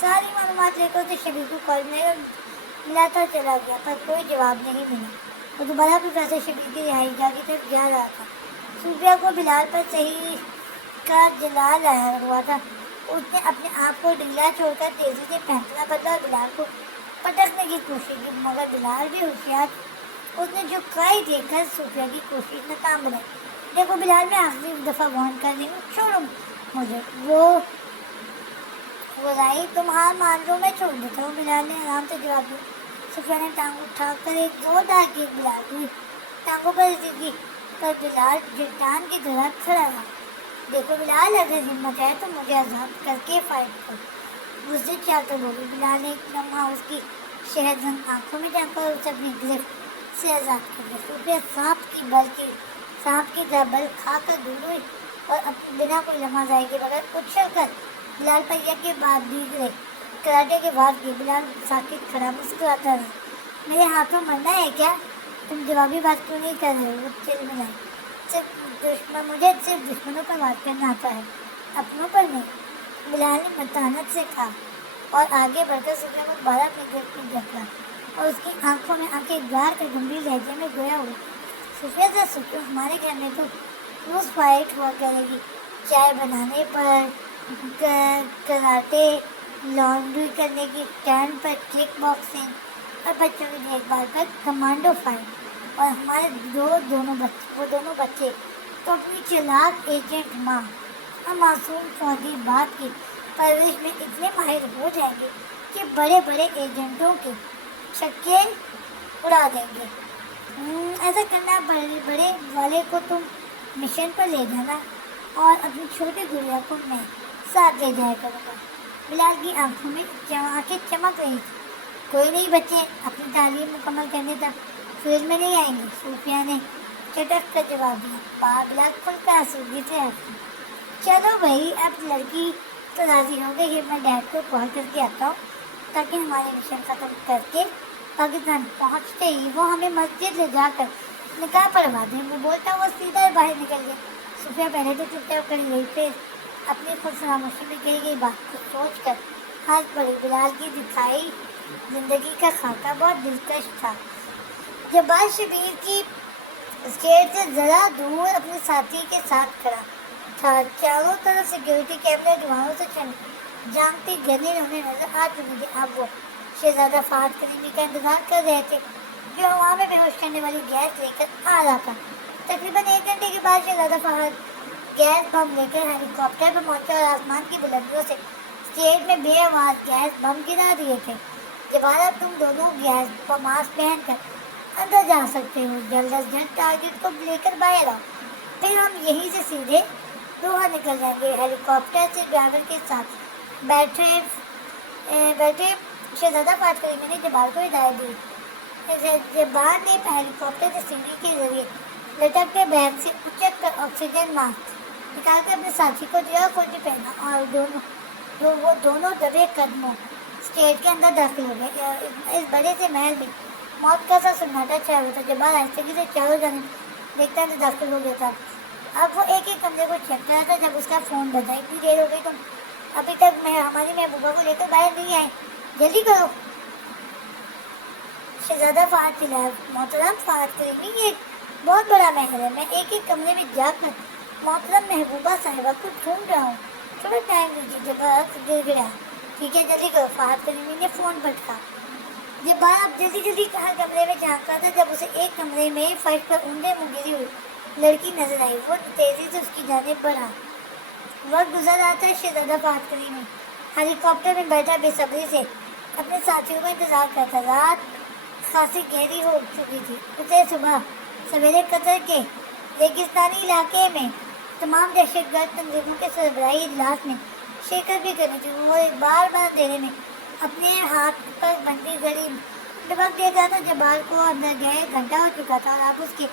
ساری معلومات لے کر اسے شبیر کو کال ملاتا چلا گیا، پر کوئی جواب نہیں ملا۔ وہ دوبارہ پروفیسر شبیر کی رہائش گاہ کی طرف جا رہا تھا۔ صوفیہ کو بلال پر صحیح کا جلال آیا ہوا تھا۔ اس نے اپنے آپ کو ڈھیلا چھوڑ کر تیزی سے پھینکنا بدلا اور بلال کو پٹکنے کی کوشش کی، مگر بلال بھی ہوشیار تھا۔ اس نے جھکائی دے کر صوفیہ کی کوشش ناکام بنائی۔ دیکھو بلال، میں آخری دفعہ وارن کر رہی ہوں، چھوڑو مجھے۔ وہ رائی، تم ہار مان لو، میں چھوڑ دیتا ہوں، بلال نے آرام سے جواب دیا۔ صوفیہ نے ٹانگ اٹھا کر ایک زوردار کیک بلال کی ٹانگوں پر رسید کی، پر بلال چٹان کی طرح کھڑا رہا۔ دیکھو بلال، اگر ہمت ہے تو مجھے آزاد کر کے فائٹ کرو، اس سے کیا کر بولی۔ بلال نے ایک لمحہ اس کی شہد رنگ آنکھوں میں جھانکا اور اسے اپنی گرفت سے آزاد کر دیا۔ صوفیہ سانپ کی طرح بل کھا کر دور ہوئی اور بنا کوئی لمحہ ضائع کیے بغیر اچھل کر بلال پر یکے بعد دیگرے کراٹے کے وار کیے۔ بلال ساکت کھڑا مسکراتا رہا۔ میرے ہاتھوں مرنا ہے کیا؟ تم جوابی بات کیوں نہیں کر رہے ہو؟ وہ چل ملائے۔ مجھے صرف دشمنوں پر وار کرنا آتا ہے، اپنوں پر نہیں، بلال نے متانت سے کہا، اور آگے بڑھ کر صوفیہ کو دوبارہ اپنی گرفت میں جکڑا اور اس کی آنکھوں میں آنکھیں گار کر گمبھیر لہجے میں گویا ہوا، صوفیہ ذرا سوچو، ہمارے گھر میں تو روز فائٹ ہوا کرے گی، چائے بنانے پر کراٹے، لانڈری کرنے کی ٹرن پر کک باکسنگ اور بچوں کی دیکھ بھال پر کمانڈو فائٹ، اور ہمارے دونوں بچے تو اپنی چلاک ایجنٹ ماں اور معصوم فوجی باپ کی پرورش میں اتنے ماہر ہو جائیں گے کہ بڑے بڑے ایجنٹوں کے چھکے اڑا دیں گے۔ ایسا کرنا، بڑے والے کو تم مشن پر لے جانا اور اپنی چھوٹی گڑیا کو میں ساتھ لے جایا کروں گا۔ بلال کی آنکھیں چمک رہی تھی۔ کوئی نہیں بچے اپنی تعلیم مکمل کرنے تک فیلڈ میں نہیں آئیں گے، صوفیہ نے چٹک کر جواب دیا۔ بلاک پل کا آسودگی سے ہنسی۔ چلو بھائی اب لڑکی تو راضی ہو گئی ہے، میں ڈیڈ کو کال کر کے آتا ہوں تاکہ ہمارے مشن ختم کر کے پاکستان پہنچتے ہی وہ ہمیں مسجد لے جا کر نکاح پڑھوا دیں۔ وہ بولتا وہ سیدھا باہر نکل گیا۔ صوفیہ پہلے تو چپ چاپ کھڑی رہی، پھر اپنی خود فراموشی میں کہی گئی بات کو سوچ کر ہنس پڑی۔ بلال کی دکھائی زندگی کا خاکہ بہت دلکش تھا۔ جبار شبیر کی اسٹیٹ سے ذرا دور اپنے ساتھی کے ساتھ کھڑا تھا۔ چاروں طرف سیکیورٹی کیمرے دھواؤں سے جانتی گلی انہیں نظر آ چکی تھی۔ اب وہ شہزادہ فہد کریمی کا انتظار کر رہے تھے جو ہوا میں بے ہوش کرنے والی گیس لے کر آ رہا تھا۔ تقریباً 1 گھنٹے کے بعد شہزادہ فہد گیس بم لے کر ہیلی کاپٹر پر پہنچا اور آسمان کی بلندیوں سے اسٹیٹ میں بے آواز گیس بم گرا دیے تھے۔ جبار اب تم دونوں گیس ماسک پہن کر اندر جا سکتے ہو، جلد از جلد ٹارگیٹ کو لے کر باہر آؤ، پھر ہم یہیں سے سیدھے دوحہ نکل جائیں گے۔ ہیلی کاپٹر سے ڈرائیور کے ساتھ بیٹھے شہزادہ فہد کریمی نے جبار کو ہدایت دی۔ جبار نے ہیلی کاپٹر سے سیڑھی کے ذریعے لٹکتے بیگ سے اچک کر آکسیجن ماسک نکال کر اپنے ساتھی کو دیا اور خود بھی پہنا، اور وہ دونوں دبے قدموں اسٹیٹ کے اندر داخل ہو گئے۔ اس بڑے سے محل میں موت کا سا سناٹا چھایا ہوا تھا۔ جبار آہستگی سے چاروں جانب دیکھتا اندر داخل ہو گیا تھا۔ اب وہ ایک ایک کمرے کو چیک کر رہا تھا۔ جب اس کا فون بجا، اتنی دیر ہو گئی تم ابھی تک ہماری محبوبہ کو لے کر باہر نہیں آئے، جلدی کرو۔ شہزادہ فہد چلایا۔ محترم فہد کریمی، یہ بہت بڑا محل ہے، میں ایک ایک کمرے میں جا کر محترم محبوبہ صاحبہ کو ڈھونڈ رہا ہوں، تھوڑا ٹائم دیجیے۔ جبار گر گیا۔ ٹھیک ہے جلدی کرو، فہد کریمی نے فون پٹکا۔ جبار اب جلدی ہر کمرے میں جھانکا تھا۔ جب اسے ایک کمرے میں فرش پر اونڈے منہ گری ہوئی لڑکی نظر آئی، وہ تیزی سے اس کی جانب بڑھا۔ وقت گزر رہا تھا۔ شہزادہ فہد کریمی ہیلی کاپٹر میں بیٹھا بے صبری سے اپنے ساتھیوں کا انتظار کرتا۔ رات خاصی گہری ہو چکی تھی۔ اسے صبح سویرے قطر کے ریگستانی علاقے میں تمام دہشت گرد تنظیموں کے سربراہی اجلاس میں شرکت بھی کرنی تھی۔ وہ بار اندھیرے میں اپنے ہاتھ پر بندی گھڑی ڈبک دیتا تھا۔ جبار کو اندر گئے گھنٹہ ہو چکا تھا اور اب اس کے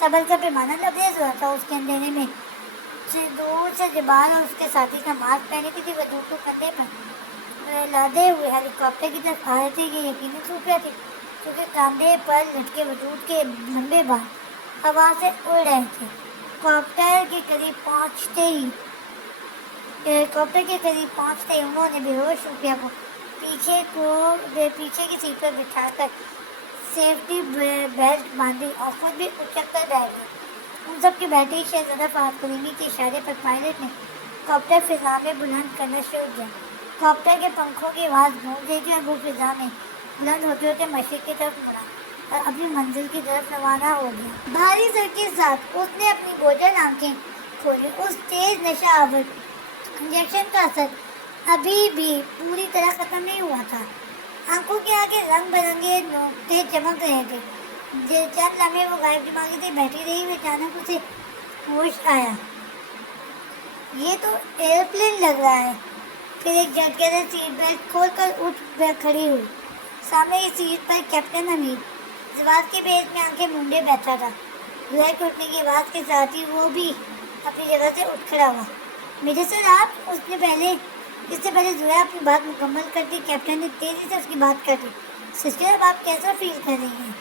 صبر کا پیمانہ لبریز ہوا تھا۔ اس کے اندھیرے میں دور سے جبار اور اس کے ساتھی کا ماسک پہنے کی تھی وجود کو کندھے پر لادے ہوئے ہیلی کاپٹر کی طرف آ رہے تھے۔ یہ یقینی صوفیہ تھی کیونکہ کاندھے پر لٹکے وجود کے لمبے بال ہوا سے اڑ رہے تھے۔ کاپٹر کے قریب پہنچتے ہی انہوں نے بے ہوش صوفیہ کو پیچھے کی سیٹ پر بٹھا کر سیفٹی بیلٹ باندھی اور خود بھی اچک کر بیٹھ گئے۔ ان سب کے بیٹھے ہی شہزادہ فہد کریمی کے اشارے پر پائلٹ نے کاپٹر فضا میں بلند کرنا شروع کیا۔ کاپٹر کے پنکھوں کی آواز گونج رہی تھی اور وہ فضا میں بلند ہوتے ہوتے مشرق کی طرف مڑا اور اپنی منزل کی طرف روانہ ہو گیا۔ بھاری سر کے ساتھ اس نے اپنی بوجھل آنکھیں کھولی۔ اس تیز نشہ آور انجیکشن کا اثر ابھی بھی پوری طرح ختم نہیں ہوا تھا۔ آنکھوں کے آگے رنگ برنگے نقطے چمک رہے تھے۔ چند لمحے وہ غائب دماغی سے بیٹھی رہی۔ اچانک اسے ہوش آیا، یہ تو ایئرپلین لگ رہا ہے۔ پھر ایک جھٹکے سے سیٹ بیلٹ کھول کر اٹھ کھڑی ہوئی۔ سامنے کی سیٹ پر کیپٹن حمید زوات کے بیچ میں آنکھیں مونڈے بیٹھا تھا۔ زہرا کے اٹھنے کی آواز کے ساتھ ہی وہ بھی اپنی جگہ سے اٹھ کھڑا ہوا۔ میرے سر آپ، اس سے پہلے زہرا اپنی بات مکمل کرتی کیپٹن نے تیزی سے اس کی بات کر دی۔ سسٹر اب آپ کیسا فیل کر رہی ہیں؟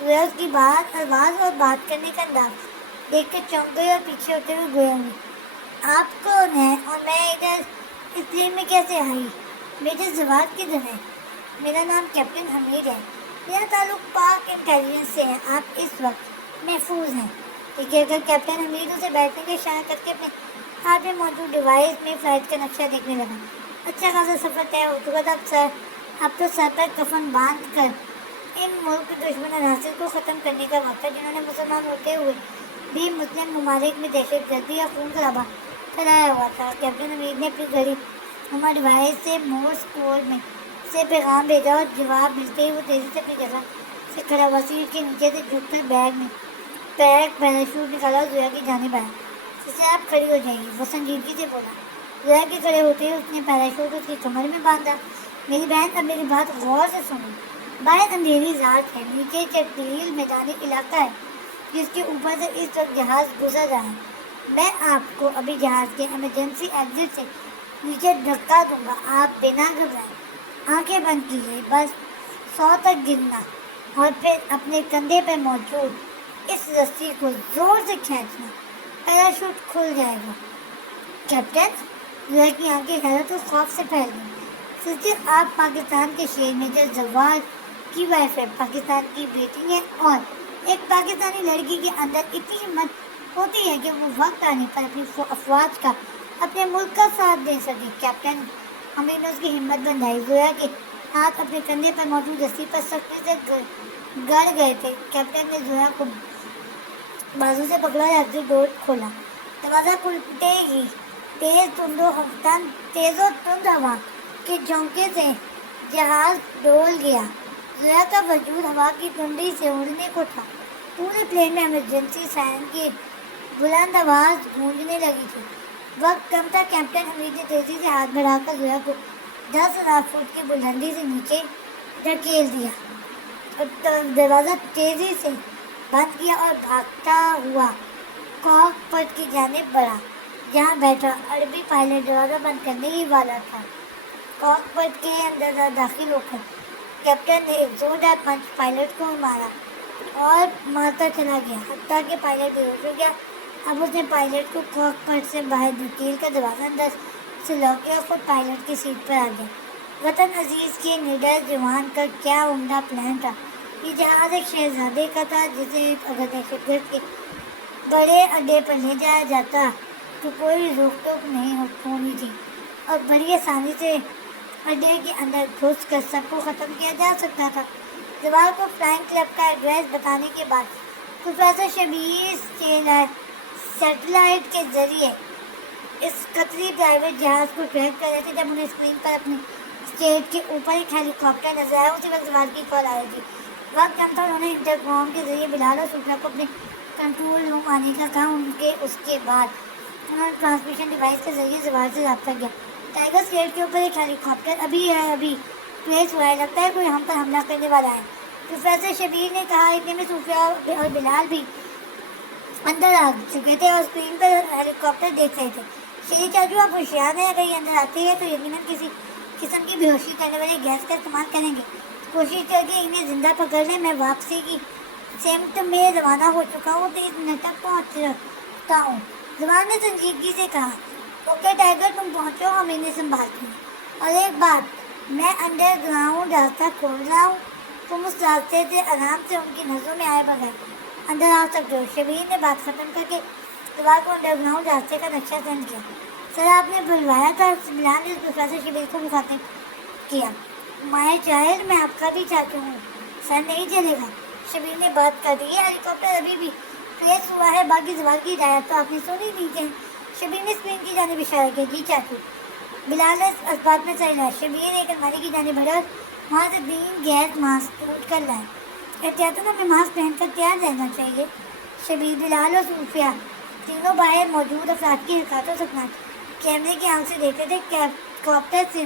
زہرا اس کی بات، آواز اور بات کرنے کا انداز دیکھ کر چونک گئی اور پیچھے ہوتے ہوئے گویا ہوئی۔ آپ کون ہیں اور میں ادھر اس پلین میں کیسے آئی؟ میجر زوات کدھر ہے؟ میرا نام کیپٹن حمید ہے، میرا تعلق پاک انٹیلیجنس سے ہے، آپ اس وقت محفوظ ہیں۔ یہ کہہ کر کیپٹن حمید اسے بیٹھنے کا اشارہ کر کے اپنے ہاتھ میں موجود ڈیوائس میں فلائٹ کا نقشہ دیکھنے لگا۔ اچھا خاصا سفر طے ہو چکا تھا۔ اب تو سر پر کفن باندھ کر ان ملک دشمن عناصر کو ختم کرنے کا وقت ہے جنہوں نے مسلمان ہوتے ہوئے بھی مسلم ممالک میں دہشت گردی یا خون خرابہ پھیلایا ہوا تھا۔ کیپٹن حمید نے اپنی گھڑی نما ڈیوائس سے مورس کوڈ میں سے پیغام بھیجا اور جواب ملتے ہی وہ تیزی سے اپنی جگہ سے کھڑا ہوا، سیٹ کے نیچے سے جھک کر بیگ میں پیک پیراشوٹ نکالا اور زہرا کی جانب آیا۔ سسٹر آپ کھڑی ہو جائیے، وہ سنجیدگی سے بولا۔ زہرا کے کھڑے ہوتے ہی اس نے پیراشوٹ اس کی کمر میں باندھا میری بہن اب میری بات غور سے سنو. باہر اندھیری رات ہے, نیچے ایک طویل میدانی علاقہ ہے جس کے اوپر سے اس وقت جہاز گزر رہا ہے. میں آپ کو ابھی جہاز کے ایمرجنسی ایگزٹ سے نیچے دھکا دوں گا. آپ بنا گھبرائیں آنکھیں بند کیجیے, بس 100 تک گرنا اور پھر اپنے کندھے پہ موجود اس رسی کو زور سے کھینچنا. پیراشوٹ کھل جائے گا. کیپٹن, زہر کی آنکھیں حیرت و خوف سے پھیل گئیں. سوچیں, آپ پاکستان کے شیر میجر زوال کی وائف ہے, پاکستان کی بیٹی ہے, اور ایک پاکستانی لڑکی کے اندر اتنی ہمت ہوتی ہے کہ وہ وقت آنے پر اپنی افواج کا, اپنے ملک کا ساتھ دے سکے. کیپٹن امیر نے اس کی ہمت بندھائی. گویا کہ ہاتھ اپنے کندھے پر موجود رسی پر سختی سے گڑ گئے تھے. کیپٹن نے زہرا کو بازو سے پکڑا اور ایگزٹ ڈور کھولا. دروازہ کھلتے ہی تیز و تند ہوا کے جھونکے سے جہاز ڈول گیا. زہرا کا وجود ہوا کی ٹھنڈی سے اڑنے کو تھا. پورے پلین میں ایمرجنسی سائرن کی بلند آواز گونجنے لگی تھی. وقت کم تھا. کیپٹن حمید نے تیزی سے ہاتھ بڑھا کر زہرا کو 10,000 فٹ کی بلندی سے نیچے دھکیل دیا. دروازہ تیزی سے بند کیا اور بھاگتا ہوا کاک پٹ کی جانب بڑھا جہاں بیٹھا عربی پائلٹ دروازہ بند کرنے ہی والا تھا. کاک پٹ کے اندر داخل ہو کر کیپٹن نے ایک زوردار پنچ پائلٹ کو مارا اور مارتا چلا گیا حتیٰ کہ پائلٹ بے ہوش ہو گیا. اب اس نے پائلٹ کو کاک پٹ سے باہر دھکیل کر دروازہ اندر سے لاک کیا. خود پائلٹ کی سیٹ پر آ گیا. وطن عزیز کے نڈر جوان کا کیا عمدہ پلان تھا. یہ جہاز ایک شہزادے کا تھا جسے اگر دہشت گرد کے بڑے اڈے پر لے جایا جاتا تو کوئی روک ٹوک نہیں ہونی تھی اور بڑی آسانی سے اڈے کے اندر گھس کر سب کو ختم کیا جا سکتا تھا. زوال کو فلائنگ کلب کا ایڈریس بتانے کے بعد پروفیسر شبیر سیٹلائٹ کے ذریعے اس قطری پرائیویٹ جہاز کو ٹریک کر رہے تھے. جب انہیں اسکرین پر اپنے اسٹیج کے اوپر ایک ہیلی کاپٹر نظر آیا, اسی وقت زوال کی کال آئی تھی. وقت کم تھا. انہوں نے انٹرکام کے ذریعے بلال اور صوفیہ کو اپنے کنٹرول روم آنے کا کہا. اس کے بعد انہوں نے ٹرانسمیشن ڈیوائس کے ذریعے زوال سے رابطہ کیا. ٹائیگر اسٹیٹ کے اوپر ایک ہیلی کاپٹر ابھی پلیس ہوا ہے. لگتا ہے کوئی ہم پر حملہ کرنے والا ہے. پروفیسر شبیر نے کہا. اتنے میں صوفیہ اور بلال بھی اندر آ چکے تھے اور اسکرین پر ہیلی کاپٹر دیکھ رہے تھے. شیری چاچو, آپ ہوشیار ہیں. اگر یہ اندر آتے ہیں تو یقیناً کسی قسم کی بے ہوشی کرنے والے گیس کا استعمال کریں گے. کوشش کر کے انہیں زندہ پکڑ لیں. میں واپسی کی سمت میں روانہ ہو چکا ہوں. 30 منٹ تک پہنچتا ہوں. زبان نے سنجیدگی سے کہا. اوکے ٹائیگر, تم پہنچو, ہم انہیں سنبھالتے ہیں. اور ایک بات, میں انڈر گراؤنڈ راستہ کھول رہا ہوں. تم اس راستے سے آرام سے ان کی نظروں میں آئے بغیر اندر آ سکتے ہو. شبیر نے بات ختم کر کے زبان کو انڈر گراؤنڈ راستے کا نقشہ سینڈ کیا. سر, آپ نے بلوایا تھا. بلال نے پروفیسر شبیر کو مخاطب کیا. مائے چائلڈ, میں آپ کا بھی چاچو ہوں. سر نہیں چلے گا. شبیر نے بات کر دی. یہ ہیلی کاپٹر ابھی بھی پلیس ہوا ہے. باقی زوال کی ہدایت تو آپ نے سنی نہیں. شبیر نے اسکرین کی جانب اشارہ کیا. جی چاچو. بلال نے اسباب میں صحیح لایا. شبیر ایک الماری کی جانب بڑھا اور وہاں سے 3 گیس ماسک ٹوٹ کر لائے. احتیاطاً ہمیں ماسک پہن کر تیار رہنا چاہیے. شبیر, بلال اور صوفیہ تینوں باہر موجود افراد کی حرکاتوں سے کیمرے کی آنکھ سے دیکھتے تھے. کاپٹر سے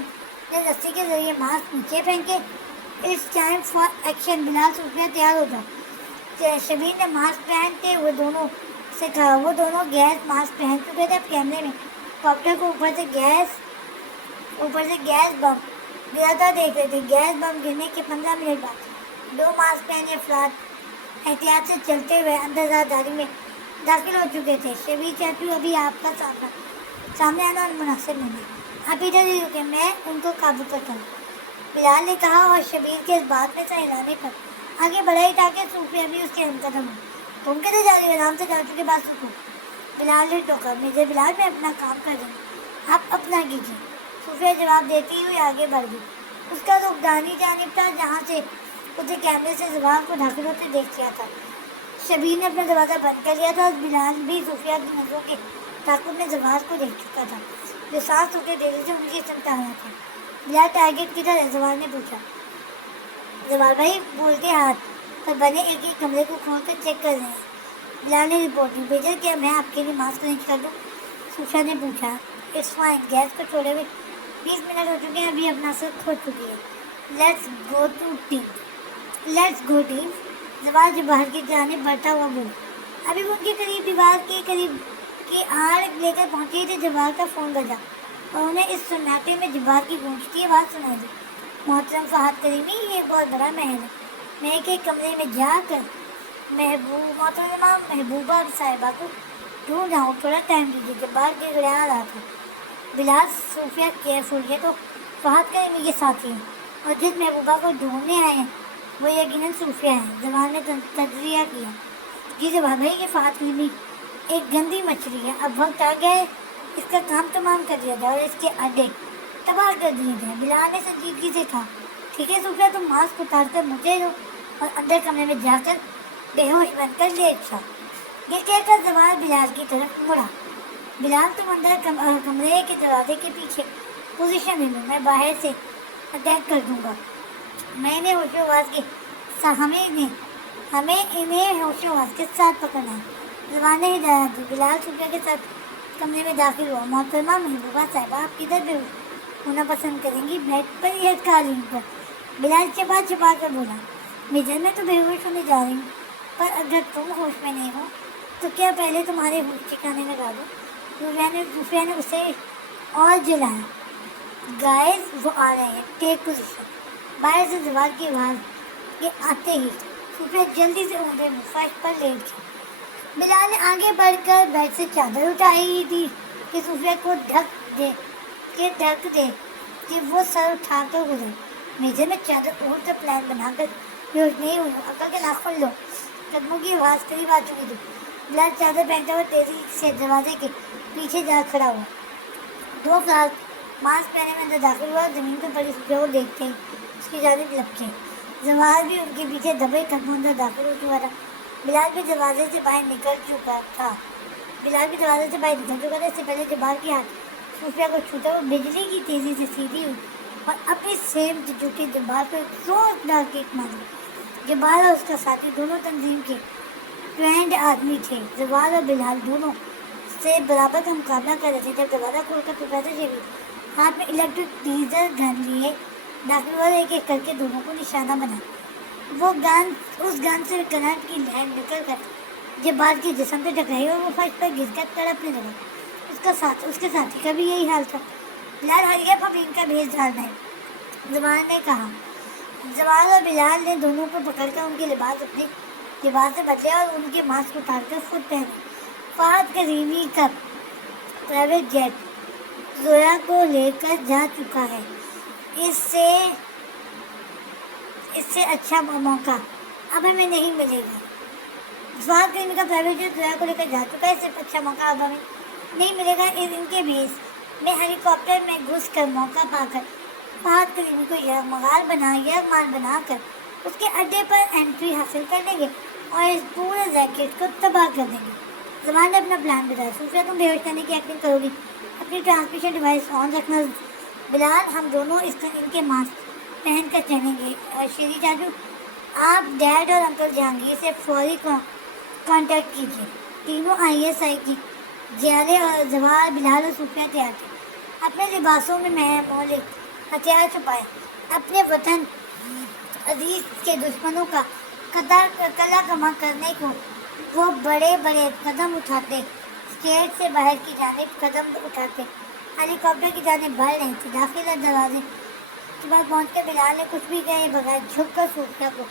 نے رسی کے ذریعے ماسک نیچے پہن کے اٹس ٹائم فار ایکشن. بلال, صوفیہ تیار ہو جاؤ. شبیر نے ماسک پہنتے ہوئے دونوں سے کہا. وہ دونوں گیس ماسک پہن چکے تھے. اب کیمرے میں کاپٹر کو اوپر سے گیس بم گرتا دیکھ رہے تھے. گیس بم گرنے کے 15 منٹ بعد 2 ماسک پہنے افراد احتیاط سے چلتے ہوئے اندر رازداری میں داخل ہو چکے تھے. شبیر چاچو, ابھی آپ کا سامنے آنا مناسب نہیں. آپ ادھر ہی رکے, میں ان کو قابو کرتا ہوں, بلال نے کہا. اور شبیر کے اس بات میں سے ہلانے پر آگے بڑھائی تاکہ صوفیہ بھی اس کے ہم قدم ہو. تم کدھر جا رہی ہو؟ آرام سے چاچو کے پاس رکو. بلال نے ٹوکا. میجر بلال, میں اپنا کام کر دوں, آپ اپنا کیجیے. صوفیہ جواب دیتی ہوئی آگے بڑھ گئی. اس کا رخ دانی جانب تھا جہاں سے اسے کیمرے سے زبان کو داخل ہوتے دیکھ لیا تھا. شبیر نے اپنا دروازہ بند کر لیا تھا اور بلال بھی صوفیہ کی نظروں کے تعاقب میں زبان کو دیکھ چکا تھا جو سانس روکے دیر سے ان کی سمت آ رہا تھا. بلال, ٹارگیٹ کدھر ہے؟ زبان نے پوچھا. زبان بھائی بولتے ہاتھ پر بنے ایک کمرے کو کھول کر چیک کر رہے ہیں. بلال نے رپورٹ دی. بیجر, کیا میں آپ کے لیے ماسک ارینج کر دوں؟ صوفیہ نے پوچھا. It's fine. گیس کو چھوڑے ہوئے 20 منٹ ہو چکے ہیں، ابھی اپنا سر کھو چکی ہے. Let's go to tea. Let's go tea. زوال جو باہر کی جانب بڑھتا ہوا بولا. ابھی وہ ان کے قریب دیوار کے قریب کی آڑ لے کر پہنچی تھی. جوال کا فون بجا اور انہیں اس سناٹے میں جوال کی گونجتی آواز سنائی دی. محترم فہد کریمی، یہ بہت بڑا محل ہے. میں ایک کمرے میں جا کر محترمہ محبوبہ صاحبہ کو ڈھونڈ رہا ہوں، تھوڑا ٹائم دیجیے. جوال گڑگڑا رہا تھا. بلال، صوفیہ کیئرفل ہے تو فہد کریمی کے ساتھی ہیں، اور جس محبوبہ کو ڈھونڈنے آئے ہیں وہ یقیناً صوفیہ ہیں. زبان نے تجزیہ کیا. جی جواب بھائی، یہ فہد کریمی ایک گندی مچھلی ہے. اب وقت آ گیا ہے اس کا کام تمام کر دیا جائے اور اس کے اڈے تباہ کر دیے جائیں. بلال نے سنجیدگی سے کہا. ٹھیک ہے صوفیہ، تم ماسک اتار کر مجھے دو اور اندر کمرے میں جا کر بے ہوش بن کر لیٹ جاؤ. یہ کہہ کر زوال بلال کی طرف مڑا. بلال، تم اندر کمرے کے دروازے کے پیچھے پوزیشن لے لو، میں باہر سے اٹیک کر دوں گا. میں نے ہوش و آواز کے ہمیں انہیں ہوش و آواز کے ساتھ پکڑنا ہے. زبان نے ہدایت دی. بلال صوفیہ کے ساتھ کمرے میں داخل ہوا. محترمہ محبوبہ صاحبہ، آپ کدھر بے ہوش ہونا پسند کریں گی؟ بیڈ پر یا قالین پر؟ بلال چپا چپا کر بولا. میجر، میں تو بے ہوش ہونے جا رہی ہوں، پر اگر تم ہوش میں نہیں ہو تو کیا پہلے تمہارے ہوش ٹھکانے لگا دو؟ صوفیہ نے اسے اور جلایا. گائز، وہ آ رہے ہیں، ٹیک پوزیشن. باہر سے زوال کی آواز کے آتے ہی صوفیہ جلدی سے اونگے میں فرش پر لیٹ گیا. بلال نے آگے بڑھ کر بیڈ سے چادر اٹھائی تھی کہ صوفیہ کو ڈھک دے کہ وہ سر اٹھا کر گزرے. میجر، میں چادر اوڑھ کر پلان بنا کر بیہوش نہیں ہوئی ہوں، عقل کے ناخن لو. قدموں کی آواز قریب آ چکی تھی. بلال چادر پہنتا ہوا تیزی سے دروازے کے پیچھے جا کھڑا ہوا. دو افراد ماسک پہنے میں اندر داخل ہوا. زمین پر پڑی صوفیہ کو دیکھتے ہی اس کی جانب لپکے. زوال بھی ان کے پیچھے دبے قدموں اندر داخل ہو چکا تھا. بلال بھی دروازے سے باہر نکل چکا تھا. اس سے پہلے جوال کے ہاتھ صوفیہ کو چھوتا وہ بجلی کی تیزی سے سیدھی ہوئی اور اپنی سمت جھکی. جوال کو ایک زوردار کک ماری. جوال اور اس کا ساتھی دونوں تنظیم کے ٹرینڈ آدمی تھے. زوال اور بلال دونوں سے برابر کا مقابلہ کر رہے تھے. جب دروازہ کھول کر پروفیسر شریف ہاتھ میں الیکٹرک ڈیزل گن لیے داخل ہوا، ایک ایک کر کے دونوں کو نشانہ بنا. اس گن سے کرنٹ کی لہر نکل کر جوال کے جسم پہ ٹکرائی اور وہ فرش پر گر کر تڑپنے لگا. اس کے ساتھی کا بھی یہی حال تھا. بلال، ہریپ ہم ان کا بھیس ڈالنا ہے، زبان نے کہا. زوال اور بلال نے دونوں کو پکڑ کر ان کے لباس اپنے لباس سے بدلے اور ان کے ماسک اتار کر خود پہنے. فہد کریمی کا پرائیویٹ جیٹ زویا کو لے کر جا چکا ہے. اس سے اچھا موقع اب ہمیں نہیں ملے گا. فہد کریمی کا پرائیویٹ جیٹ زویا کو لے کر جا چکا ہے. اس سے اچھا موقع اب ہمیں نہیں ملے گا. ان کے بیس میں ہیلی کاپٹر میں گھس کر موقع پا کر فہد کریمی کو یرغمال بنا کر اس کے اڈے پر انٹری حاصل کر لیں گے اور اس پورے ریکٹ کو تباہ کر دیں گے. زمان نے اپنا پلان بتایا. صوفیہ، تم بے ہوش کرنے کی ایکٹنگ کرو گی، اپنی ٹرانسمیشن ڈیوائس آن رکھنا. بلال، ہم دونوں ان کے ماسک پہن کر چلیں گے. شیری چاچو، آپ ڈیڈ اور انکل جہانگیر سے فوری کانٹیکٹ کیجیے. تینوں ISI کی جیالے اور زوال، بلال اور صوفیہ تیار تھے. اپنے لباسوں میں مہلک ہتھیار چھپائے. اپنے وطن عزیز کے دشمنوں کا کلا کما کرنے کو وہ بڑے بڑے قدم اٹھاتے، اسٹیج سے باہر کی جانب قدم اٹھاتے، ہیلی کاپٹر کی جانب بڑھ رہے تھے. داخلہ دروازے کے بعد پہنچ کر بلال نے کچھ بھی کہے بغیر جھک کر صوفیہ کو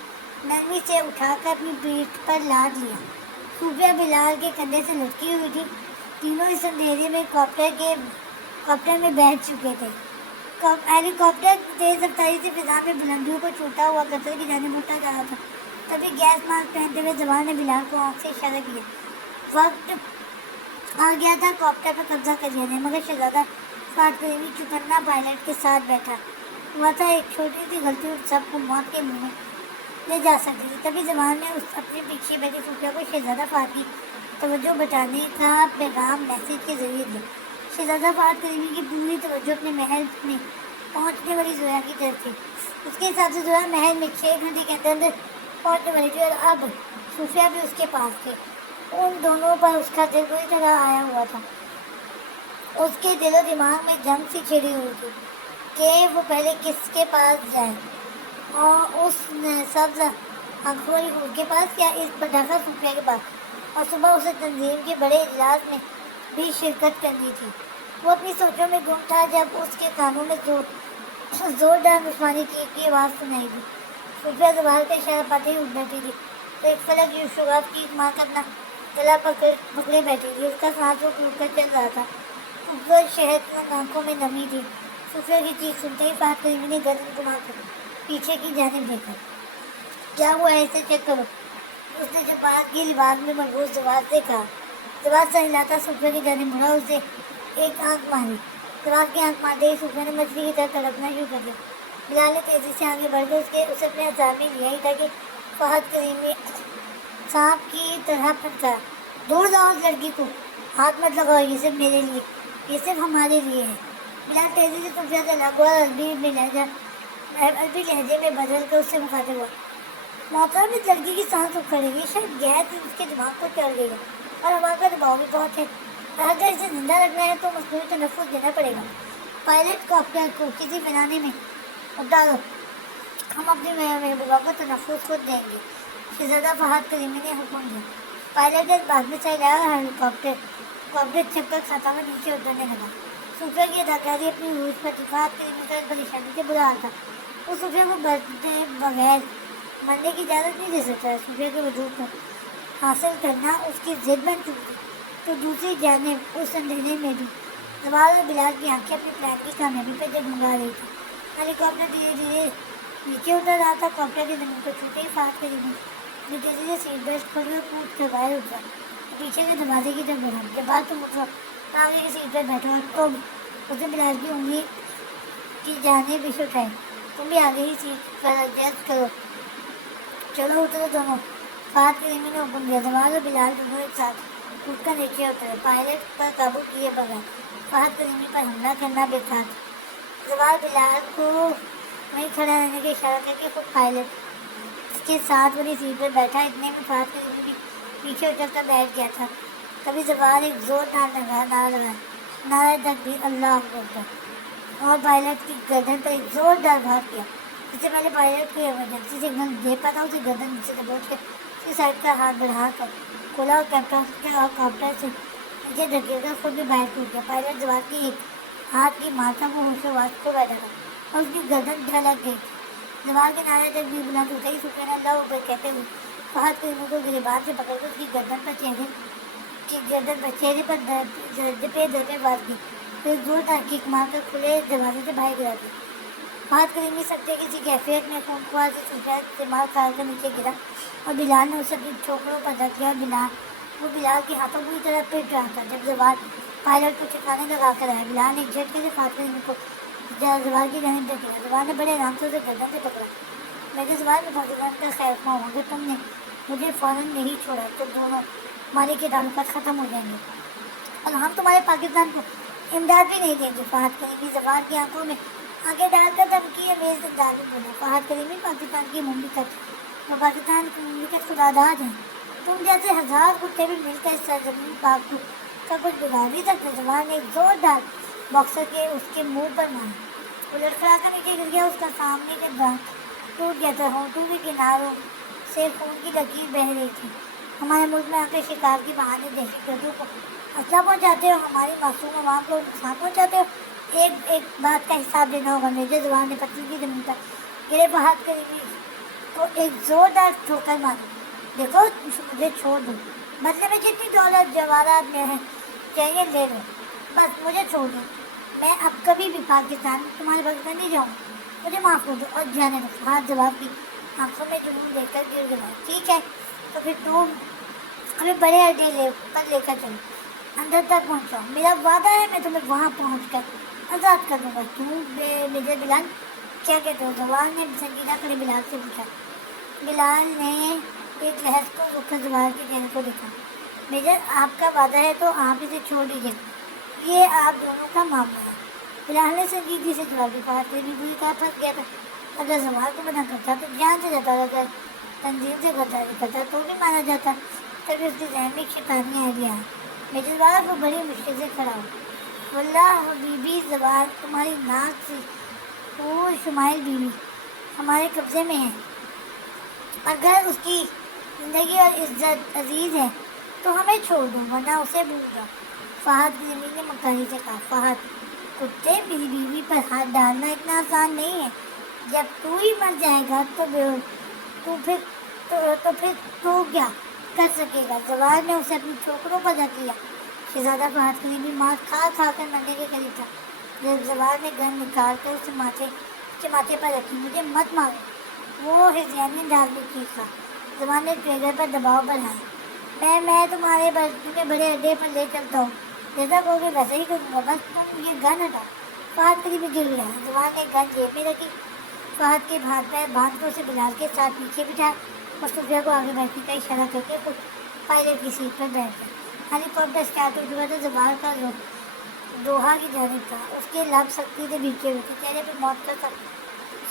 نرمی سے اٹھا کر اپنی پیٹھ پر لاد لیا. صوفیہ بلال کے کندھے سے لٹکی ہوئی تھی. تینوں اس اندھیرے میں کاپٹر میں بیٹھ چکے تھے. ہیلی کاپٹر تیز رفتاری سے فضا میں بلندیوں کو چھوٹا ہوا قطر کی جانب اٹھا جا رہا تھا. تبھی گیس ماسک پہنتے ہوئے زوال نے بلال کو آنکھ سے اشارہ کیا. وقت آ گیا تھا کاپٹر پر قبضہ کر لیا جائے، مگر شہزادہ فہد کریمی چوکنا پائلٹ کے ساتھ بیٹھا ہوا تھا. ایک چھوٹی سی غلطی اس سب کو موت کے منہ میں لے جا سکتی تھی. تبھی زوال نے اپنے پیچھے بیٹھے صوفیہ کو شہزادہ فہد کی توجہ بٹانے کا پیغام میسج کے ذریعے دیا. شہزادہ فہد کریمی کی پوری توجہ اپنے محل میں پہنچنے والی زویا کی طرف تھی. اس کے حساب سے زویا محل میں 6 گھنٹے کے اندر اندر پہنچنے والی تھی، اور اب صوفیہ بھی اس کے پاس تھے. ان دونوں پر اس کا دل بری طرح آیا ہوا تھا. اس کے دل و دماغ میں جنگ سی چھڑی ہوئی تھی. کہ وہ پہلے کس کے پاس جائے، اور اس نے سبز آنکھوں والی حور کے پاس یا اس پٹاخہ صوفیہ کے پاس، اور صبح اسے تنظیم کے بڑے اجلاس میں بھی شرکت کرنی تھی۔ وہ اپنی سوچوں میں گم تھا جب اس کے کانوں میں زوردار مسمانی کی آواز سنائی دی۔ صوفیہ زوال کا اشارہ پاتے ہی اٹھ بیٹھی تھی، تو ایک فلک جو شگاف کی ماں کا اپنا گلا پکڑے بیٹھی تھی، اس کا سانس وہ ٹوٹ کر چل رہا تھا۔ خوبصورت شہد مند آنکھوں میں نمی تھی۔ صوفیہ کی چیخ سنتے ہی فہد کریمی نے گردن گھما کر پیچھے کی جانب دیکھا۔ کیا ہوا ہے، اسے چیک کرو، اس نے جپاس کی لباس میں مربوط زوال سے کہا۔ زوال سر ہلاتا صوفیہ کی جانب مڑا، اسے ایک آنکھ ماری۔ زوال کی آنکھ مارتے ہی صوفیہ نے مچھلی کی طرح تڑپنا شروع کر دیا۔ بلال نے تیزی سے آگے بڑھ کر اسے اپنے ہاتھ میں لیا ہی تھا کہ فہد کریمی سانپ کی طرح پھٹکارا، دور جاؤ اس لڑکی کو، ہاتھ مت لگاؤ، یہ صرف میرے لیے، یہ صرف ہمارے لیے ہے۔ بلال تیزی سے صوفیہ سے لگ ہوا اور عربی لہجے میں بدل کر اس سے مخاطب ہوا۔ محترم، اس لڑکی کی سانس اکھڑ رہی ہے، شاید گیس اس کے دماغ کو چڑھ گئی ہے، اور ہوا کا دباؤ بھی بہت ہے۔ اگر اسے زندہ رکھنا ہے تو مصنوعی تنفس دینا پڑے گا۔ پائلٹ کاپٹر کو کسی بنانے میں ڈالو، ہم اپنی محبوبہ کو تنفس خود دیں گے، شہزادہ فہد کریمی نے حکم دیا۔ پائلٹ اس بات میں چل آیا اور ہیلیکاپٹر چھپ کر خطا میں نیچے اترنے لگا۔ صوفیہ کی اداکاری اپنی عروج پر تھی۔ فہد کریمی کا اس پریشانی سے برا حال تھا، وہ صوفیہ کو برتے بغیر مرنے کی اجازت نہیں دے سکتا ہے۔ صوفیہ کے وجود کو حاصل کرنا اس کی ضد بن چکی تھی۔ تو دوسری جانب اس اندھیرے میں بھی زوال اور بلال کی آنکھیں اپنی پلان کی کامیابی پہ جگمگا رہی تھی۔ ہیلی کاپٹر دھیرے دھیرے نیچے اتر رہا تھا۔ کاپٹر کی زمین کو چھوتے ہی فہد کریمی نے تیزی سے سیٹ بیلٹ کھولی اور کود کر باہر اترا، پیچھے کے دروازے کی طرف بڑھا۔ جب بات تم اٹھو، آگے کی سیٹ پر بیٹھو، اور تم، اس نے بلال کی انگلی کی جانب اسے اٹھائی، تم بھی آگے ہی سیٹ پر ایڈجسٹ کرو، چلو اترو دونوں، فہد کریمی نے حکم دیا۔ زوال اور بلال دونوں ایک ساتھ کود کر نیچے اترے۔ پائلٹ پر قابو کیے بغیر فہد کریمی پر حملہ کرنا بیکار تھا۔ زوال بلال کو وہیں کھڑا رہنے کا اشارہ کر کے خود پائلٹ کے ساتھ والی سیٹ پر بیٹھا۔ اتنے میں فہد کریمی بھی پیچھے اٹک کر بیٹھ گیا تھا۔ تبھی زوال ایک زوردار نعرہ لگایا، نعرہ تکبیر، اللہ اکبر، اور پائلٹ کی گردن پر ایک زوردار بھار کیا۔ اس سے پہلے پائلٹ کو ایمرجنسی سگنل دے پاتا، اسے گردن نیچے دبوچ کر اس کی سائڈ کا ہاتھ بڑھا کر کھولا اور کاپٹر سے نیچے دھکیل کر خود بھی باہر کود گیا۔ پائلٹ زوال کی ایک ہاتھ کی مار تھا، وہ ہوش و حواس کھو بیٹھا تھا اور اس کی گردن ڈھلک گئی تھی۔ زوال کے نعرے تکبیر بلند ہوتے ہی صوفیہ نے اللہ اکبر کہتے ہوئے فہد کریمی کو گریبان سے پکڑ کر اس کی گردن پر چہرے پر درپے وار کی، پھر زوردار کک مار کر کھلے دروازے سے باہر گرا دیا۔ فہد کریمی سکتے کسی کیفیت میں خونخوار سے صوفیہ سے مار کھا کر نیچے گرا اور بلال نے اسے اپنی ٹھوکروں پر رکھ لیا۔ وہ بلال کے ہاتھوں پوری طرح پٹ رہا تھا۔ جب زوال پائلٹ کو ٹھکانے لگا کر آیا، بلال نے ایک جھٹکے سے فہد کریمی کو زوال کی جانب دھکیلا۔ زوال نے بڑے آرام سے اسے گردن سے پکڑا۔ میں تو زوال میں پاکستان کا خیر خواہ ہوں، اگر تم نے مجھے فوراً نہیں چھوڑا تو دونوں ہمارے کے تعلقات ختم ہو جائیں گے، اور ہم تمہارے پاکستان کو امداد بھی نہیں دیں گے۔ فہد کریمی زوال کی آنکھوں میں آگے ڈال کر دھمکی امیز انداز میں بولا۔ فہد کریمی پاکستان کی مملکت اور پاکستان کی مملکت خداداد ہیں، تم جیسے ہزار کتے بھی مل کر اس سرزمین پاک کا کچھ بگاڑ نہیں سکتے۔ زوال نے ایک زوردار باکسر کے اس کے منہ پر مارا، وہ لڑکھڑا کر نیچے گر گیا، اس کا سامنے کا دانت ٹوٹ گیا تھا، ہونٹوں کے کناروں سے خون کی لکیر بہہ رہی تھی۔ ہمارے ملک میں آ کر شکار کے بہانے دہشت گردوں کو اسلحہ پہنچاتے ہو، ہماری معصوم عوام کو نقصان پہنچاتے ہو، ایک بات کا حساب دینا ہوگا۔ میجر زوال نے پتلی کی زمین پر گرے فہد کریمی کو ایک زوردار ٹھوکر ماری۔ دیکھو، مجھے چھوڑ دو، بدلے میں جتنی دولت جواہرات میں ہے چاہیے لے لو، بس مجھے چھوڑ دو، میں اب کبھی بھی تمہارے پاکستان نہیں جاؤں، مجھے معاف کر دو اور جانے دو۔ فہد زوال کی آنکھوں میں جنون دیکھ کر گر گیا۔ ٹھیک ہے، تو پھر تم ہمیں بڑے اڈے پر لے کر چلو، اندر تک پہنچاؤ، میرا وعدہ ہے میں تمہیں وہاں پہنچ کر آزاد کر دوں گا۔ کیوں میجر بلال، کیا کہتے ہو؟ زوال نے سنجیدہ کھڑے بلال سے پوچھا۔ بلال نے ایک لحظ کو رک کر زوال کے چہرے کو دیکھا۔ میجر، آپ کا وعدہ ہے تو آپ اسے چھوڑ دیجیے، یہ آپ دونوں کا معاملہ ہے۔ بلال نے سنجیدگی سے جواب دیا۔ فہد کریمی بری طرح پھنس گیا تھا، اگر زوال کو منع کرتا تو جان سے جاتا، اگر تنظیم سے غداری کرتا تو بھی مانا جاتا۔ تبھی اس کے ذہن میں ایک شیطانی آئیڈیا آیا۔ میجر زوال وہ بڑی مشکل سے کھڑا ہو۔ واللہ حبیبی زوال، تمہاری ناک سے وہ شمائل بیوی ہمارے قبضے میں ہے، اگر اس کی زندگی اور عزت عزیز ہے تو ہمیں چھوڑ دو ورنہ اسے بھول جاؤ۔ فہد کی زمین نے مکاری سے کہا، فہد کتے میری بیوی پر ہاتھ ڈالنا اتنا آسان نہیں ہے، جب تو ہی مر جائے گا تو پھر تو کیا کر سکے گا؟ زوال نے اسے اپنی ٹھوکروں پر رکھ لیا۔ شہزادہ فہد کی زمین مار کھا کھا کر مرنے کے قریب تھا جب زوال نے گن نکال کر اس کے ماتھے پر رکھی۔ مجھے مت مارو، وہ ہزیانی انداز میں چیخا۔ زوال نے ٹریگر پر دباؤ بڑھایا۔ میں تمہیں بڑے اڈے پر لے چلتا ہوں، جیسا کہو گے ویسا ہی کروں گا، بس تم یہ گن ہٹاؤ۔ فہد قریب گر گیا۔ زوال نے گن جیب میں رکھی، فہد کے ہاتھ پیر باندھ کر اسے بلال کے ساتھ پیچھے بٹھایا اور صوفیہ کو آگے بیٹھنے کا اشارہ کر کے خود پائلٹ کی سیٹ پر بیٹھ گیا۔ ہیلی کاپٹر اسٹارٹ ہو چکا تھا۔ زوال کا دوحہ کی جانب تھا، اس کے لب سختی سے بھیگے ہوئے تھے، چہرے پہ موت کا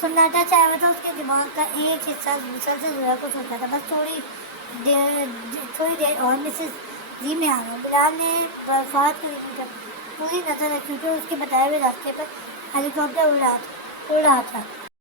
سناٹا چھایا ہوا تھا۔ اس کے دماغ کا ایک حصہ دوسرے سے زورا کو سوچتا تھا، بس تھوڑی دیر اور مسز جی میں آ گئے۔ بلال نے فہد کو پوری نظر رکھی کہ اس کے بتائے ہوئے راستے پر ہیلی کاپٹر اڑ رہا تھا۔